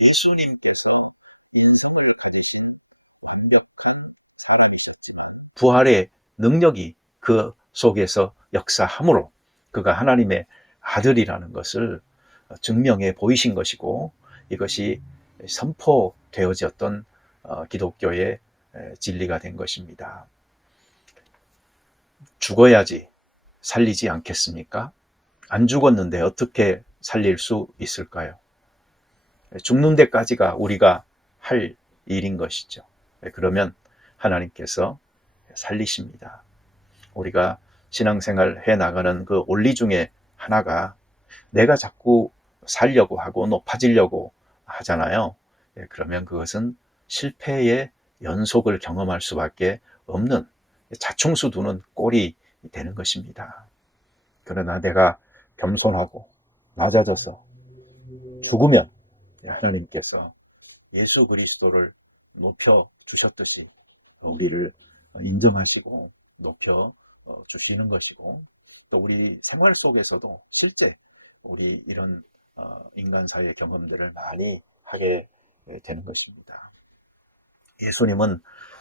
예수님께서 인성을 가지신 완벽한 사람이셨지만 부활의 능력이 그 속에서 역사함으로 그가 하나님의 아들이라는 것을 증명해 보이신 것이고, 이것이 선포되어졌던 기독교의 진리가 된 것입니다. 죽어야지 살리지 않겠습니까? 안 죽었는데 어떻게 살릴 수 있을까요? 죽는 데까지가 우리가 할 일인 것이죠. 그러면 하나님께서 살리십니다. 우리가 신앙생활 해 나가는 그 원리 중에 하나가 내가 자꾸 살려고 하고 높아지려고 하잖아요. 그러면 그것은 실패의 연속을 경험할 수밖에 없는 자충수 두는 꼴이 되는 것입니다. 그러나 내가 겸손하고 낮아져서 죽으면 하나님께서 예수 그리스도를 높여 주셨듯이 우리를 인정하시고 높여 주시는 것이고, 또 우리 생활 속에서도 실제 우리 이런 인간사회 경험들을 많이 하게 되는 것입니다. 예수님은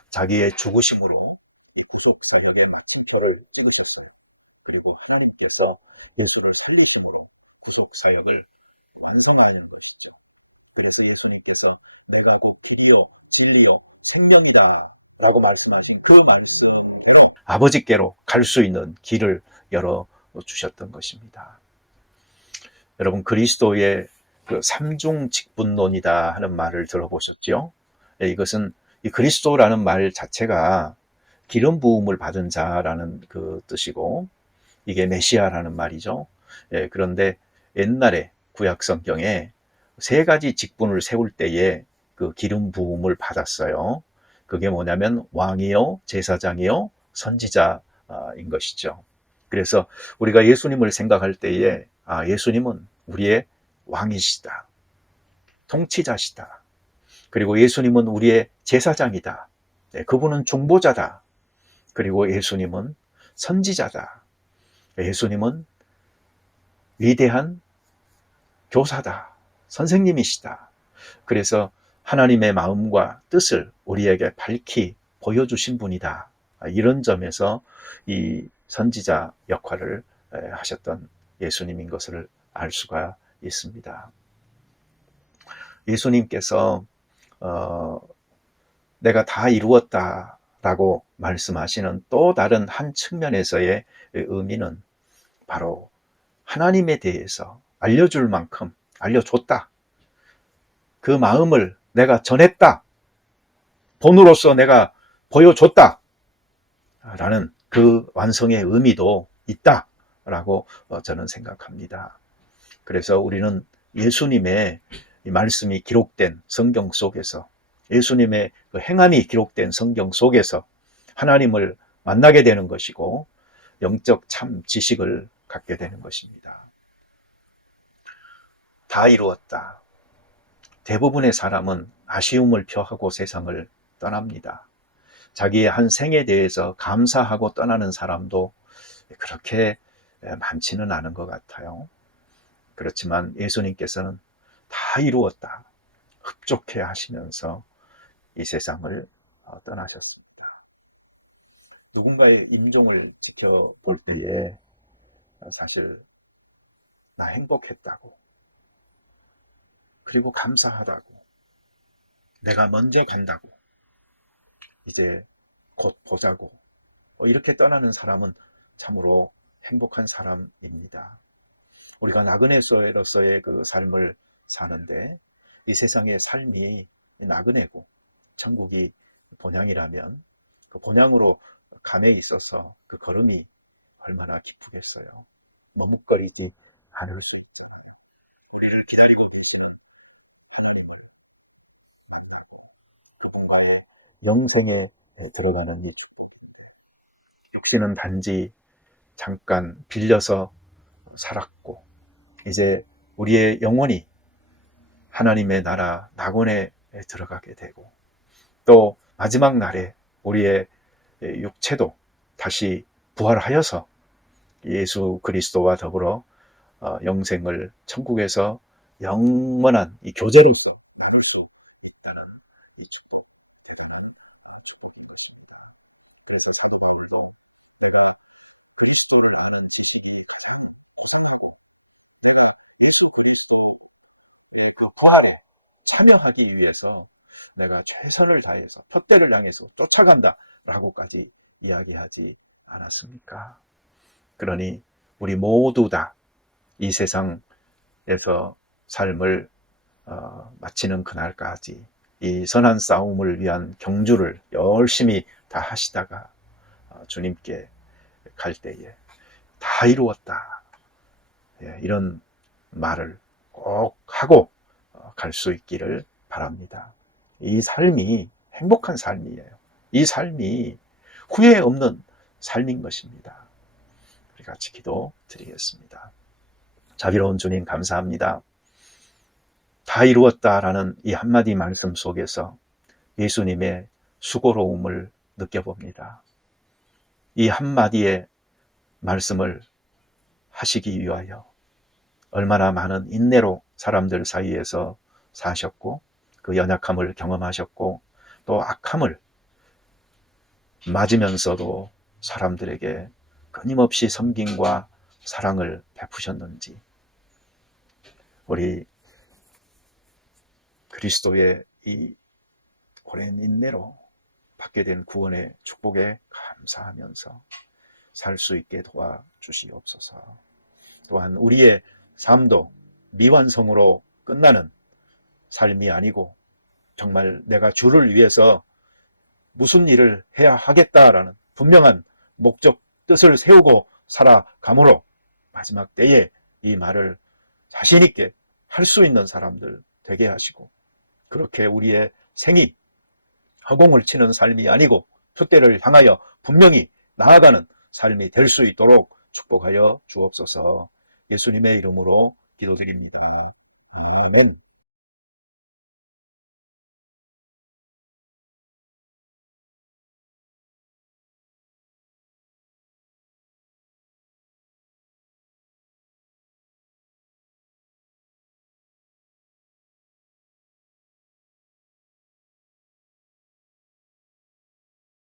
자기의 죽으심으로 구속 사역의 마침표를 찍으셨어요. 그리고 하나님께서 예수를 살리심으로 구속 사역을 완성하는 것이죠. 그래서 예수님께서 내가 곧 길이요 진리요 생명이다 라고 말씀하신 그 말씀대로 아버지께로 갈 수 있는 길을 열어주셨던 것입니다. 여러분, 그리스도의 그 삼중 직분론이다 하는 말을 들어보셨죠? 이것은 이 그리스도라는 말 자체가 기름 부음을 받은 자라는 그 뜻이고, 이게 메시아라는 말이죠. 그런데 옛날에 구약 성경에 세 가지 직분을 세울 때에 그 기름 부음을 받았어요. 그게 뭐냐면 왕이요, 제사장이요, 선지자인 것이죠. 그래서 우리가 예수님을 생각할 때에 예수님은 우리의 왕이시다. 통치자시다. 그리고 예수님은 우리의 제사장이다. 네, 그분은 중보자다. 그리고 예수님은 선지자다. 예수님은 위대한 교사다. 선생님이시다. 그래서 하나님의 마음과 뜻을 우리에게 밝히 보여주신 분이다. 이런 점에서 이 선지자 역할을 하셨던 예수님인 것을 알 수가 있습니다. 예수님께서 내가 다 이루었다라고 말씀하시는 또 다른 한 측면에서의 의미는 바로 하나님에 대해서 알려줄 만큼 알려줬다. 그 마음을 내가 전했다. 본으로서 내가 보여줬다. 라는 그 완성의 의미도 있다라고 저는 생각합니다. 그래서 우리는 예수님의 이 말씀이 기록된 성경 속에서, 예수님의 그 행함이 기록된 성경 속에서 하나님을 만나게 되는 것이고 영적 참 지식을 갖게 되는 것입니다. 다 이루었다. 대부분의 사람은 아쉬움을 표하고 세상을 떠납니다. 자기의 한 생에 대해서 감사하고 떠나는 사람도 그렇게 많지는 않은 것 같아요. 그렇지만 예수님께서는 다 이루었다. 흡족해 하시면서 이 세상을 떠나셨습니다. 누군가의 임종을 지켜볼 때에 사실 나 행복했다고, 그리고 감사하다고, 내가 먼저 간다고, 이제 곧 보자고, 이렇게 떠나는 사람은 참으로 행복한 사람입니다. 우리가 나그네로서의 그 삶을 사는데 이 세상의 삶이 나그네고 천국이 본향이라면 그 본향으로 감에 있어서 그 걸음이 얼마나 기쁘겠어요. 머뭇거리지 않을 수 있죠. 우리를 기다리고 계시는 하나님을 누군가의 영생에 들어가는 이 축복. 우리는 단지 잠깐 빌려서 살았고 이제 우리의 영혼이 하나님의 나라 낙원에 들어가게 되고 또 마지막 날에 우리의 육체도 다시 부활하여서 예수 그리스도와 더불어 영생을 천국에서 영원한 이 교제로서 나눌 수 있다는 이 축복, 대단한 축복입니다. 그래서 사도 바울도 내가 그리스도를 아는 지식이 가장 고상하고 예수 그리스도 그 부활에 참여하기 위해서 내가 최선을 다해서 표대를 향해서 쫓아간다 라고까지 이야기하지 않았습니까? 그러니 우리 모두 다 이 세상에서 삶을 마치는 그날까지 이 선한 싸움을 위한 경주를 열심히 다 하시다가 주님께 갈 때에 다 이루었다. 이런 말을 꼭 하고 갈 수 있기를 바랍니다. 이 삶이 행복한 삶이에요. 이 삶이 후회 없는 삶인 것입니다. 우리 같이 기도 드리겠습니다. 자비로운 주님 감사합니다. 다 이루었다라는 이 한마디 말씀 속에서 예수님의 수고로움을 느껴봅니다. 이 한마디의 말씀을 하시기 위하여 얼마나 많은 인내로 사람들 사이에서 사셨고 그 연약함을 경험하셨고 또 악함을 맞으면서도 사람들에게 끊임없이 섬김과 사랑을 베푸셨는지 우리 그리스도의 이 오랜 인내로 받게 된 구원의 축복에 감사하면서 살 수 있게 도와주시옵소서. 또한 우리의 삶도 미완성으로 끝나는 삶이 아니고 정말 내가 주를 위해서 무슨 일을 해야 하겠다라는 분명한 목적, 뜻을 세우고 살아가므로 마지막 때에 이 말을 자신 있게 할 수 있는 사람들 되게 하시고 그렇게 우리의 생이 허공을 치는 삶이 아니고 표대를 향하여 분명히 나아가는 삶이 될 수 있도록 축복하여 주옵소서. 예수님의 이름으로 기도드립니다. 아멘.